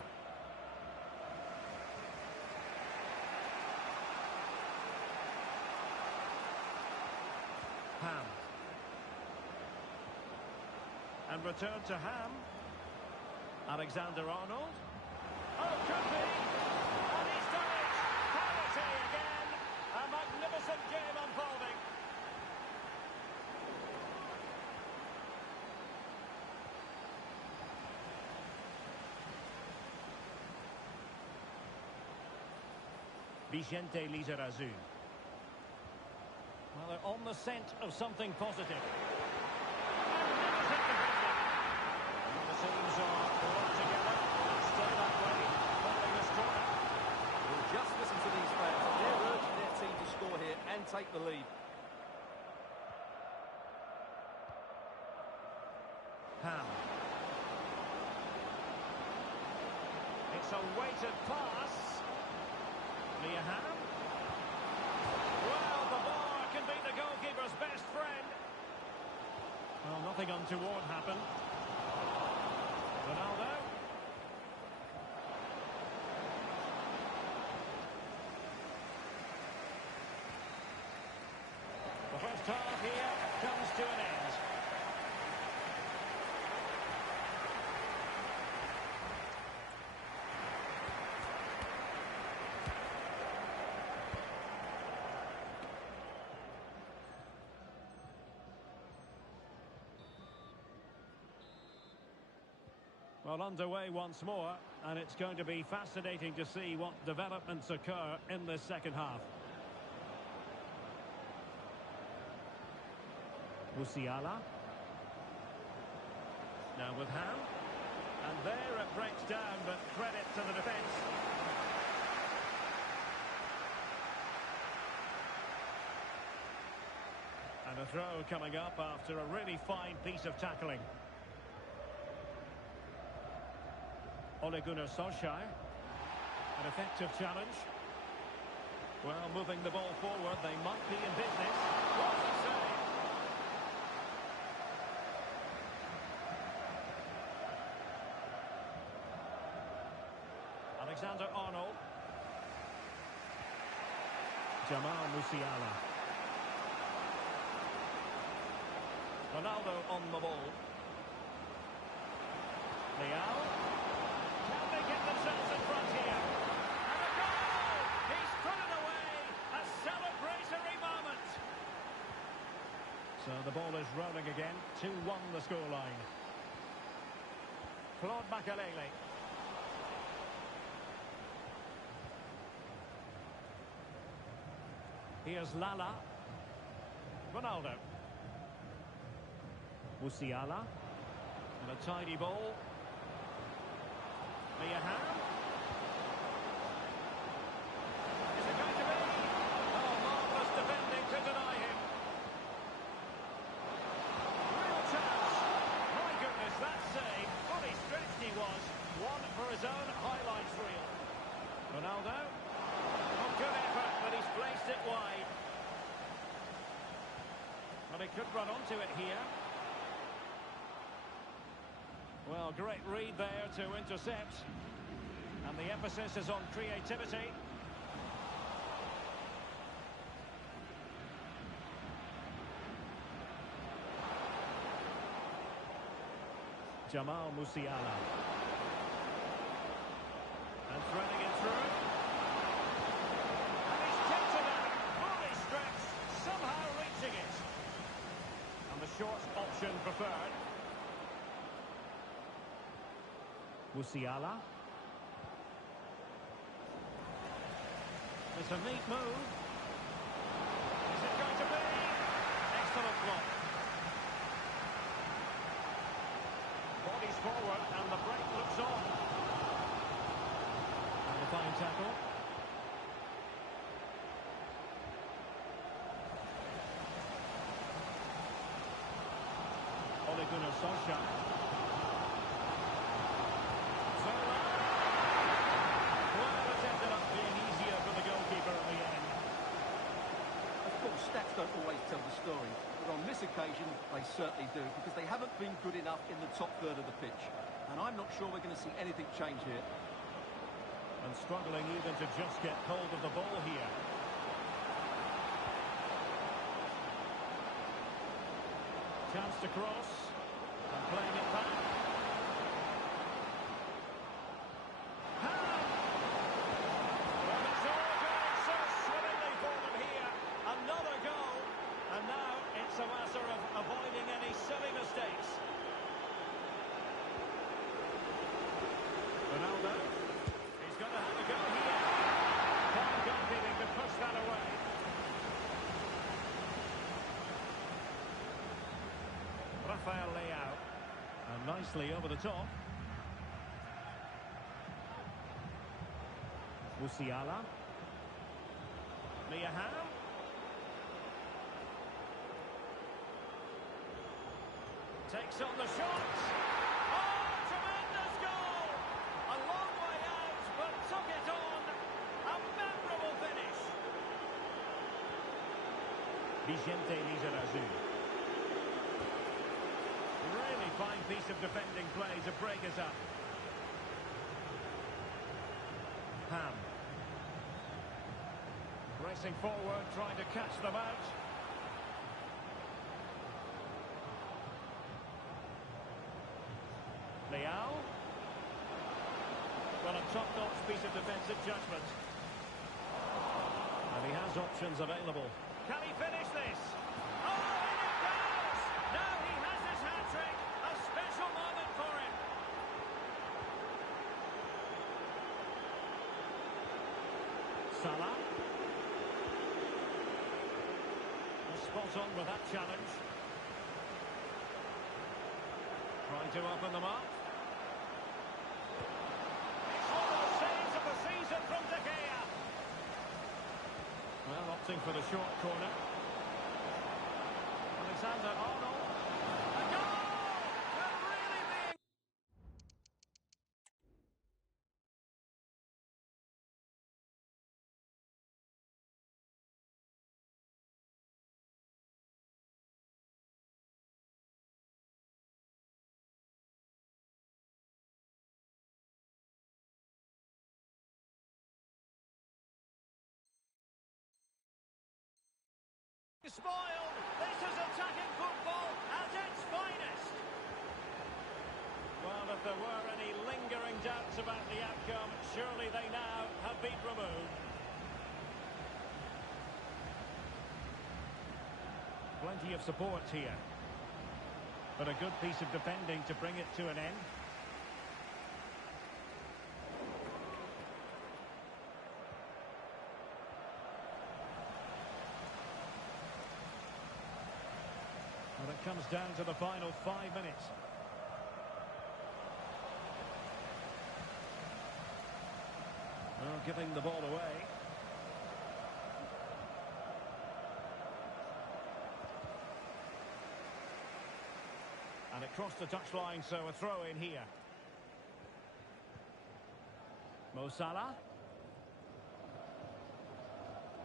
Ham. And return to Ham. Alexander-Arnold. Oh, could be! And he's done it! Penalty again! A magnificent game unfolding. Vicente Lizarazu. Well, they're on the scent of something positive. And the teams are brought together. Stay that way, following this corner. Well, just listen to these fans. They're urging their team to score here and take the lead. Ham. It's a weighted pass. Mia Ham. Well, the bar can beat the goalkeeper's best friend. Well, nothing untoward happened. Ronaldo. The first half here comes to an end. Well, underway once more, and it's going to be fascinating to see what developments occur in this second half. Musiala. Now with Ham. And there it breaks down, but credit to the defence. And a throw coming up after a really fine piece of tackling. Ole Gunnar Solskjaer. An effective challenge. Well, moving the ball forward, they might be in business. What a save! Alexander-Arnold. Jamal Musiala. Ronaldo on the ball. Leao. Can they get themselves in front here? And a goal! He's put it away! A celebratory moment! So the ball is rolling again. 2-1 the scoreline. Claude Makelele. Here's Lala. Ronaldo. Musiala. And a tidy ball. Mia Ham. Is it going to be? Oh, marvellous defending to deny him. Real chance. My goodness, that save. Fully stretched he was. One for his own highlights reel. Ronaldo. Oh, good effort, but he's placed it wide. But he could run onto it here. Well, great read there to intercept. And the emphasis is on creativity. Jamal Musiala. And threading it through. And he's kicked it out. Fully stretched. Somehow reaching it. And the short option preferred. Musiala. It's a neat move. Is it going to be? Excellent block. Bodies forward and the break looks on. And a fine tackle. Ole Gunnar Solskjaer. don't always tell the story, but on this occasion, they certainly do, because they haven't been good enough in the top third of the pitch. And I'm not sure we're going to see anything change here. And struggling even to just get hold of the ball here. Chance to cross. And playing it back. Well, it's all going so swimmingly for them here. Another goal. And now it's a matter of avoiding any silly mistakes. Ronaldo. He's got to have a go here. Fine goalkeeping to push that away. Rafael Leao. And nicely over the top. Musiala. Liaham. Takes on the shot. Oh, tremendous goal! A long way out, but took it on. A memorable finish. Vicente Lizarazu. Really fine piece of defending play to break us up. Ham. Racing forward, trying to catch them out. Leao. Well, a top-notch piece of defensive judgment. And he has options available. Can he finish this? Oh, and it goes! Now he has his hat-trick. A special moment for him. Salah. Spot on with that challenge. Trying to open them up. It's one of the saves of the season from De Gea. Well, opting for the short corner. Alexander Arnold. A goal! Will really be... Spoiled. This is attacking football at its finest. Well, if there were any lingering doubts about the outcome, surely they now have been removed. Plenty of support here. But a good piece of defending to bring it to an end. Well, it comes down to the final 5 minutes. Well, giving the ball away. And it crossed the touchline, so a throw in here. Mo Salah.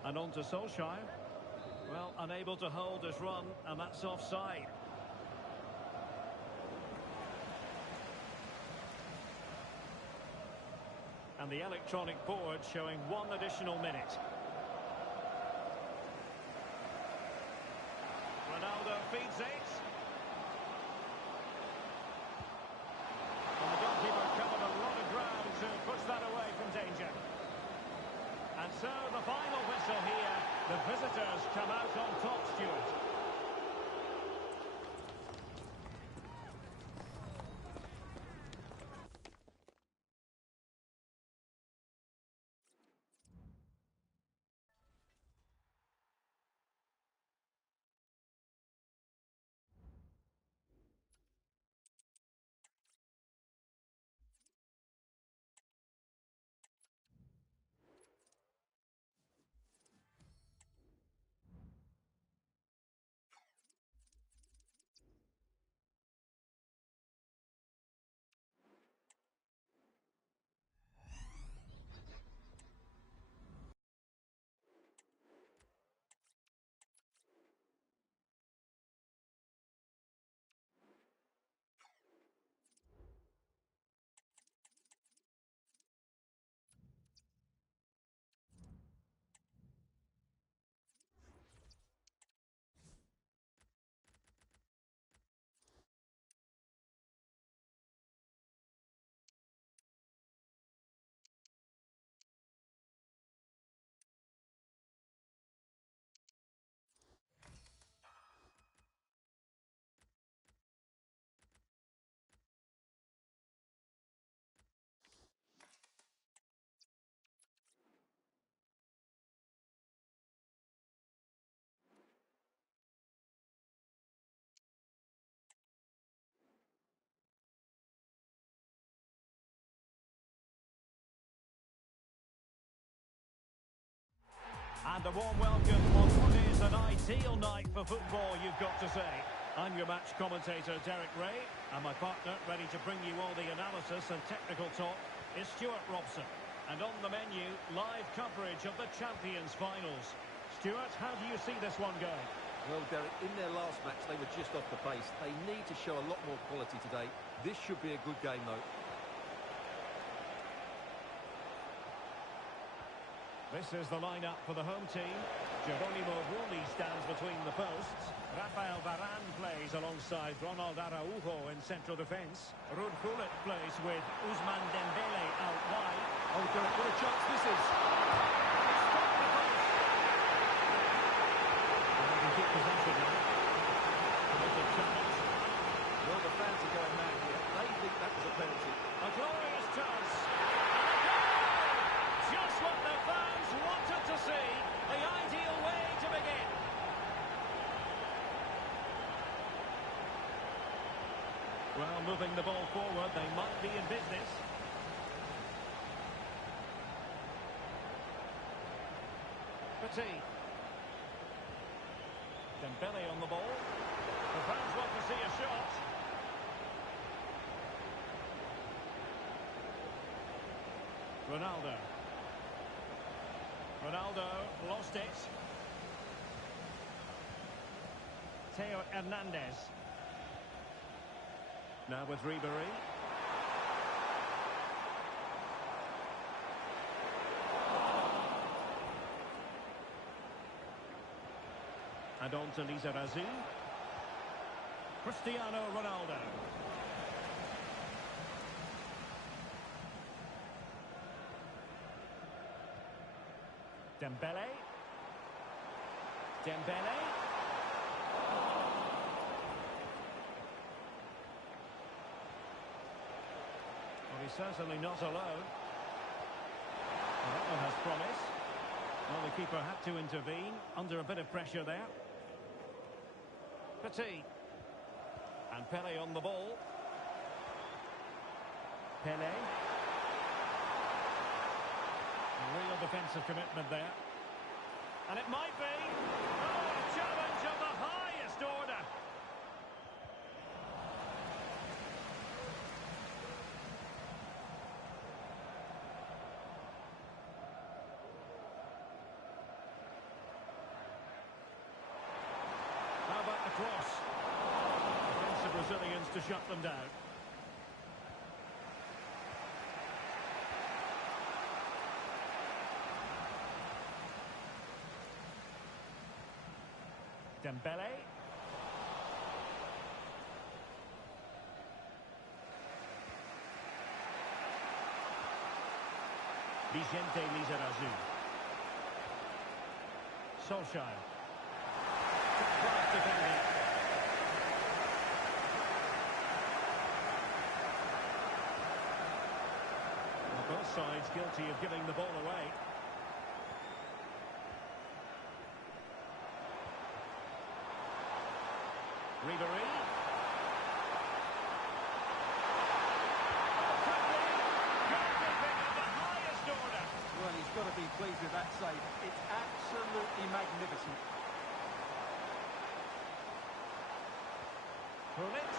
And on to Solskjaer. Well, unable to hold his run, and that's offside. And the electronic board showing 1 additional minute. Ronaldo feeds it. And the goalkeeper covered a lot of ground to push that away from danger. And so the final whistle here. The visitors come out on top, Stuart. And a warm welcome on what is an ideal night for football, you've got to say. I'm your match commentator, Derek Ray, and my partner, ready to bring you all the analysis and technical talk, is Stuart Robson. And on the menu, live coverage of the Champions Finals. Stuart, how do you see this one going? Well, Derek, in their last match, they were just off the pace. They need to show a lot more quality today. This should be a good game, though. This is the lineup for the home team. Geronimo Rulli stands between the posts. Rafael Varane plays alongside Ronald Araujo in central defence. Ruud Gullit plays with Ousmane Dembele out wide. Oh, Derek, what a chance this is. It's got the post. And they can keep possession now. Committed challenge. Well, the fans are going mad here. They think that was a penalty. A glorious chance. Just what the fans wanted to see. The ideal way to begin. Well, moving the ball forward, they might be in business. Petit. Dembele on the ball. The fans want to see a shot. Ronaldo. Ronaldo lost it. Theo Hernandez. Now with Ribéry. And on to Lizarazu. Cristiano Ronaldo. Dembele. Dembele. Well, he's certainly not alone. Well, that one has promise. Well, the keeper had to intervene under a bit of pressure there. Petit. And Pele on the ball. Pele. Real defensive commitment there. And it might be. Oh, a challenge of the highest order. How about the cross? Defensive Brazilians to shut them down. Dembele. Vicente Lizarazu. Solskjaer. Class defending. Well, both sides guilty of giving the ball away. Ribéry. Well, he's got to be pleased with that save. It's absolutely magnificent. Gullit.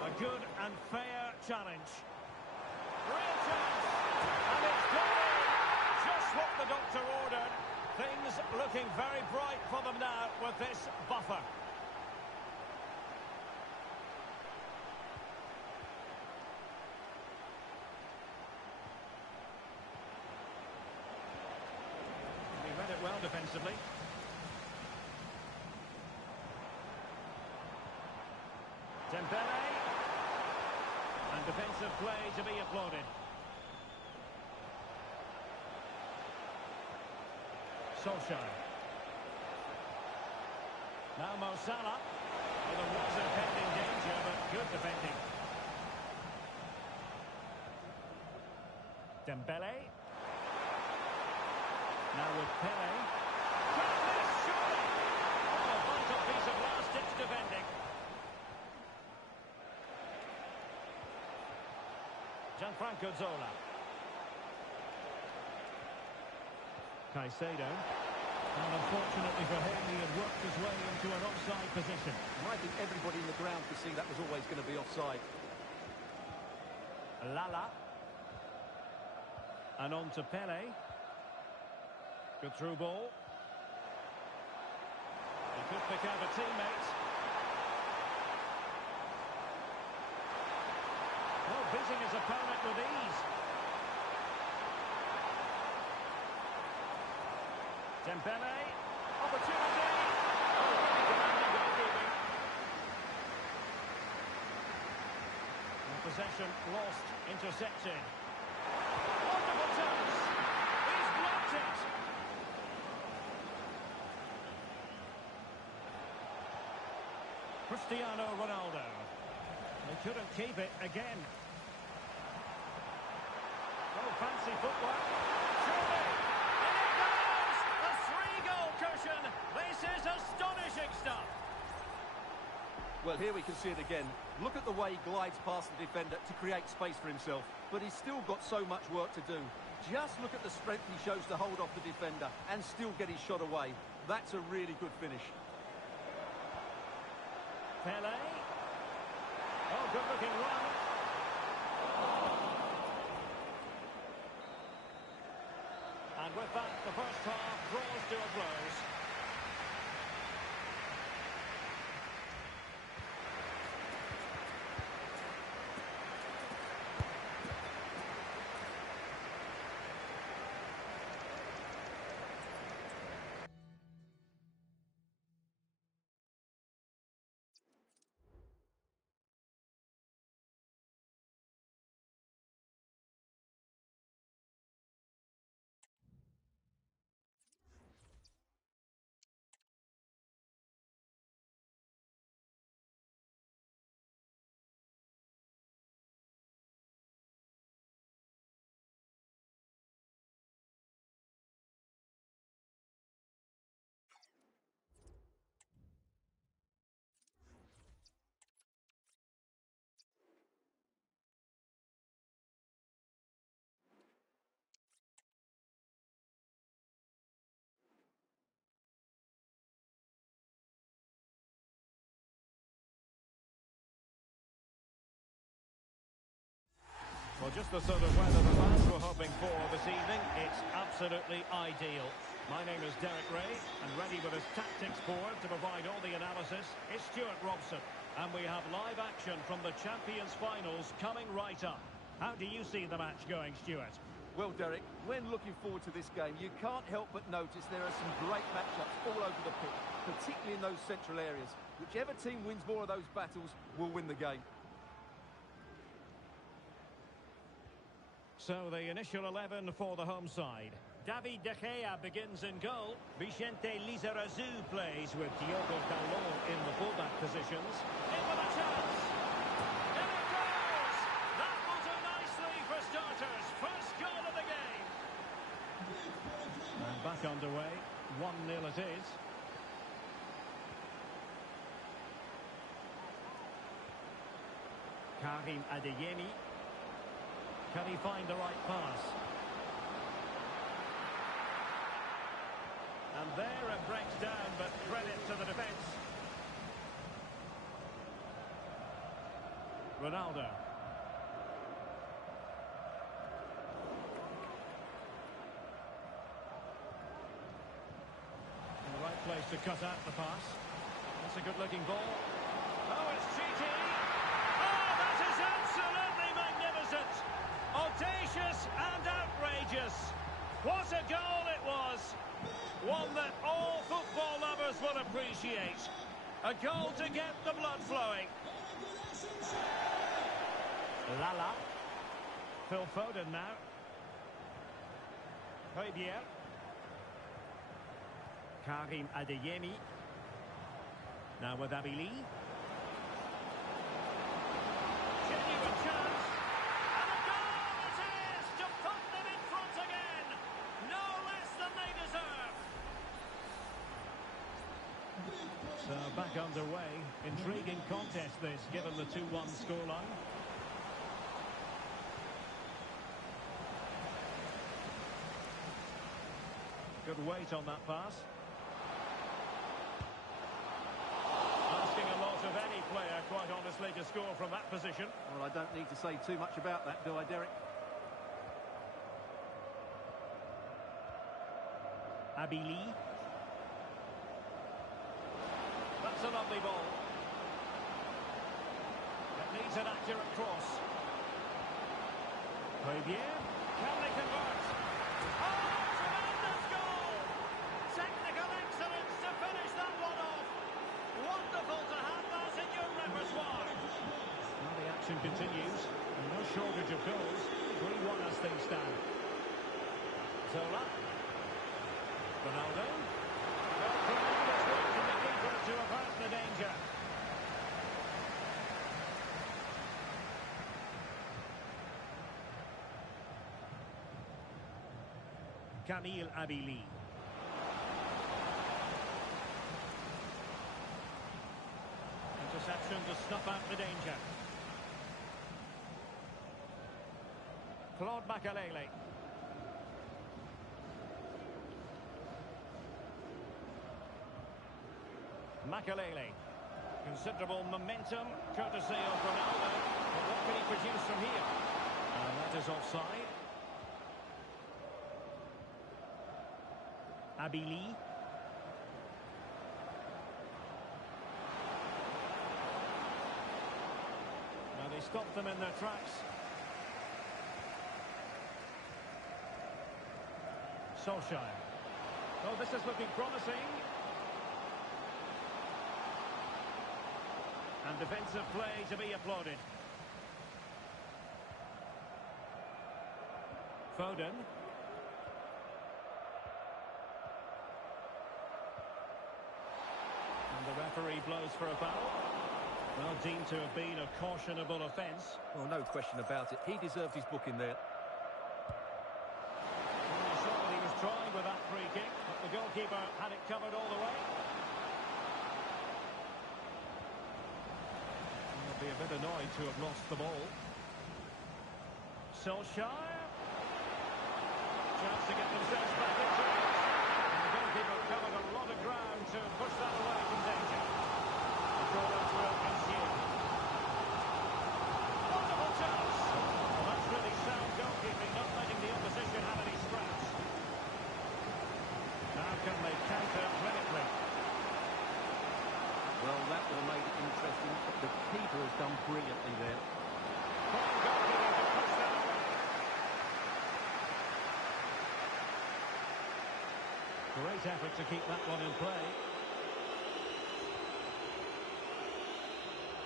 A good and fair challenge. Real chance. And it's gone in. Just what the doctor ordered. Things looking very bright for them now with this buffer. Well defensively. Dembele. And defensive play to be applauded. Solskjaer. Now Mo Salah. Well, there was impending danger, but good defending. Dembele. Now with Pele. Can this surely? Oh, a vital piece of last-ditch defending. Gianfranco Zola. Caicedo. And unfortunately for him, he had worked his way into an offside position. And I think everybody in the ground could see that was always going to be offside. Lala. And on to Pele. Good through ball. He could pick out a teammate. Oh, beating his opponent with ease. Dembele. Opportunity. Oh, really demanding goalkeeping. And possession lost, intercepted. Wonderful chance. He's blocked it. Cristiano Ronaldo. They couldn't keep it again. Oh, fancy footwork. Surely. In it goes! A three-goal cushion. This is astonishing stuff. Well, here we can see it again. Look at the way he glides past the defender to create space for himself. But he's still got so much work to do. Just look at the strength he shows to hold off the defender and still get his shot away. That's a really good finish. Pele. Oh, good-looking run. And with that, the first half draws to a close. Well, just the sort of weather the fans were hoping for this evening. It's absolutely ideal. My name is Derek Ray, and ready with his tactics board to provide all the analysis is Stuart Robson. And we have live action from the Champions Finals coming right up. How do you see the match going, Stuart? Well, Derek, when looking forward to this game, you can't help but notice there are some great matchups all over the pitch, particularly in those central areas. Whichever team wins more of those battles will win the game. So the initial 11 for the home side. David De Gea begins in goal. Vicente Lizarazu plays with Diogo Dalot in the fullback positions. In with a chance. In it goes! That will do nicely for starters. First goal of the game. And back underway. 1-0 it is. Karim Adeyemi. Can he find the right pass? And there it breaks down, but credit to the defence. Ronaldo. In the right place to cut out the pass. That's a good-looking ball. Oh, it's cheeky! Oh, that is absolutely magnificent! Audacious and outrageous. What a goal it was. One that all football lovers will appreciate. A goal to get the blood flowing. Lala. Phil Foden now. Højbjerg. Karim Adeyemi. Now with Abili. Genuine chance. So back underway. Intriguing contest this, given the 2-1 scoreline. could wait on that pass. Asking a lot of any player, quite honestly, to score from that position. Well, I don't need to say too much about that, do I, Derek? Abili. That's a lovely ball. It needs an accurate cross. Javier, can they convert? Oh, tremendous goal! Technical excellence to finish that one off. Wonderful to have that in your repertoire. Well, the action continues. No shortage of goals. 3-1 as things stand. Zola. Ronaldo. Well, tremendous work from the keeper to avert the danger. Kamil Abili. Interception to snuff out the danger. Claude Makalele. Makalele. Considerable momentum, courtesy of Ronaldo. But what can he produce from here? And that is offside. Abili. Now they stopped them in their tracks. Solskjaer. Oh, this is looking promising. And defensive play to be applauded. Foden. And the referee blows for a foul. Well, deemed to have been a cautionable offence. Well, no question about it. He deserved his booking there. Well, he saw that he was trying with that free kick, but the goalkeeper had it covered all the way. They'll be a bit annoyed to have lost the ball. Solskjaer. Chance to get themselves back into it. And the goalkeeper covered a lot of ground to push that away from danger. The corner will ensue. Wonderful chance. Well, that's really sound goalkeeping, not letting the opposition have any scraps. Now can they counter clinically? Well, that would have made it interesting, but the keeper has done brilliantly there. Fine goalkeeping to push that away. Great effort to keep that one in play.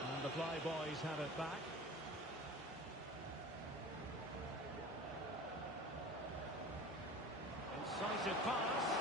And the Flyboys have it back. Incisive pass.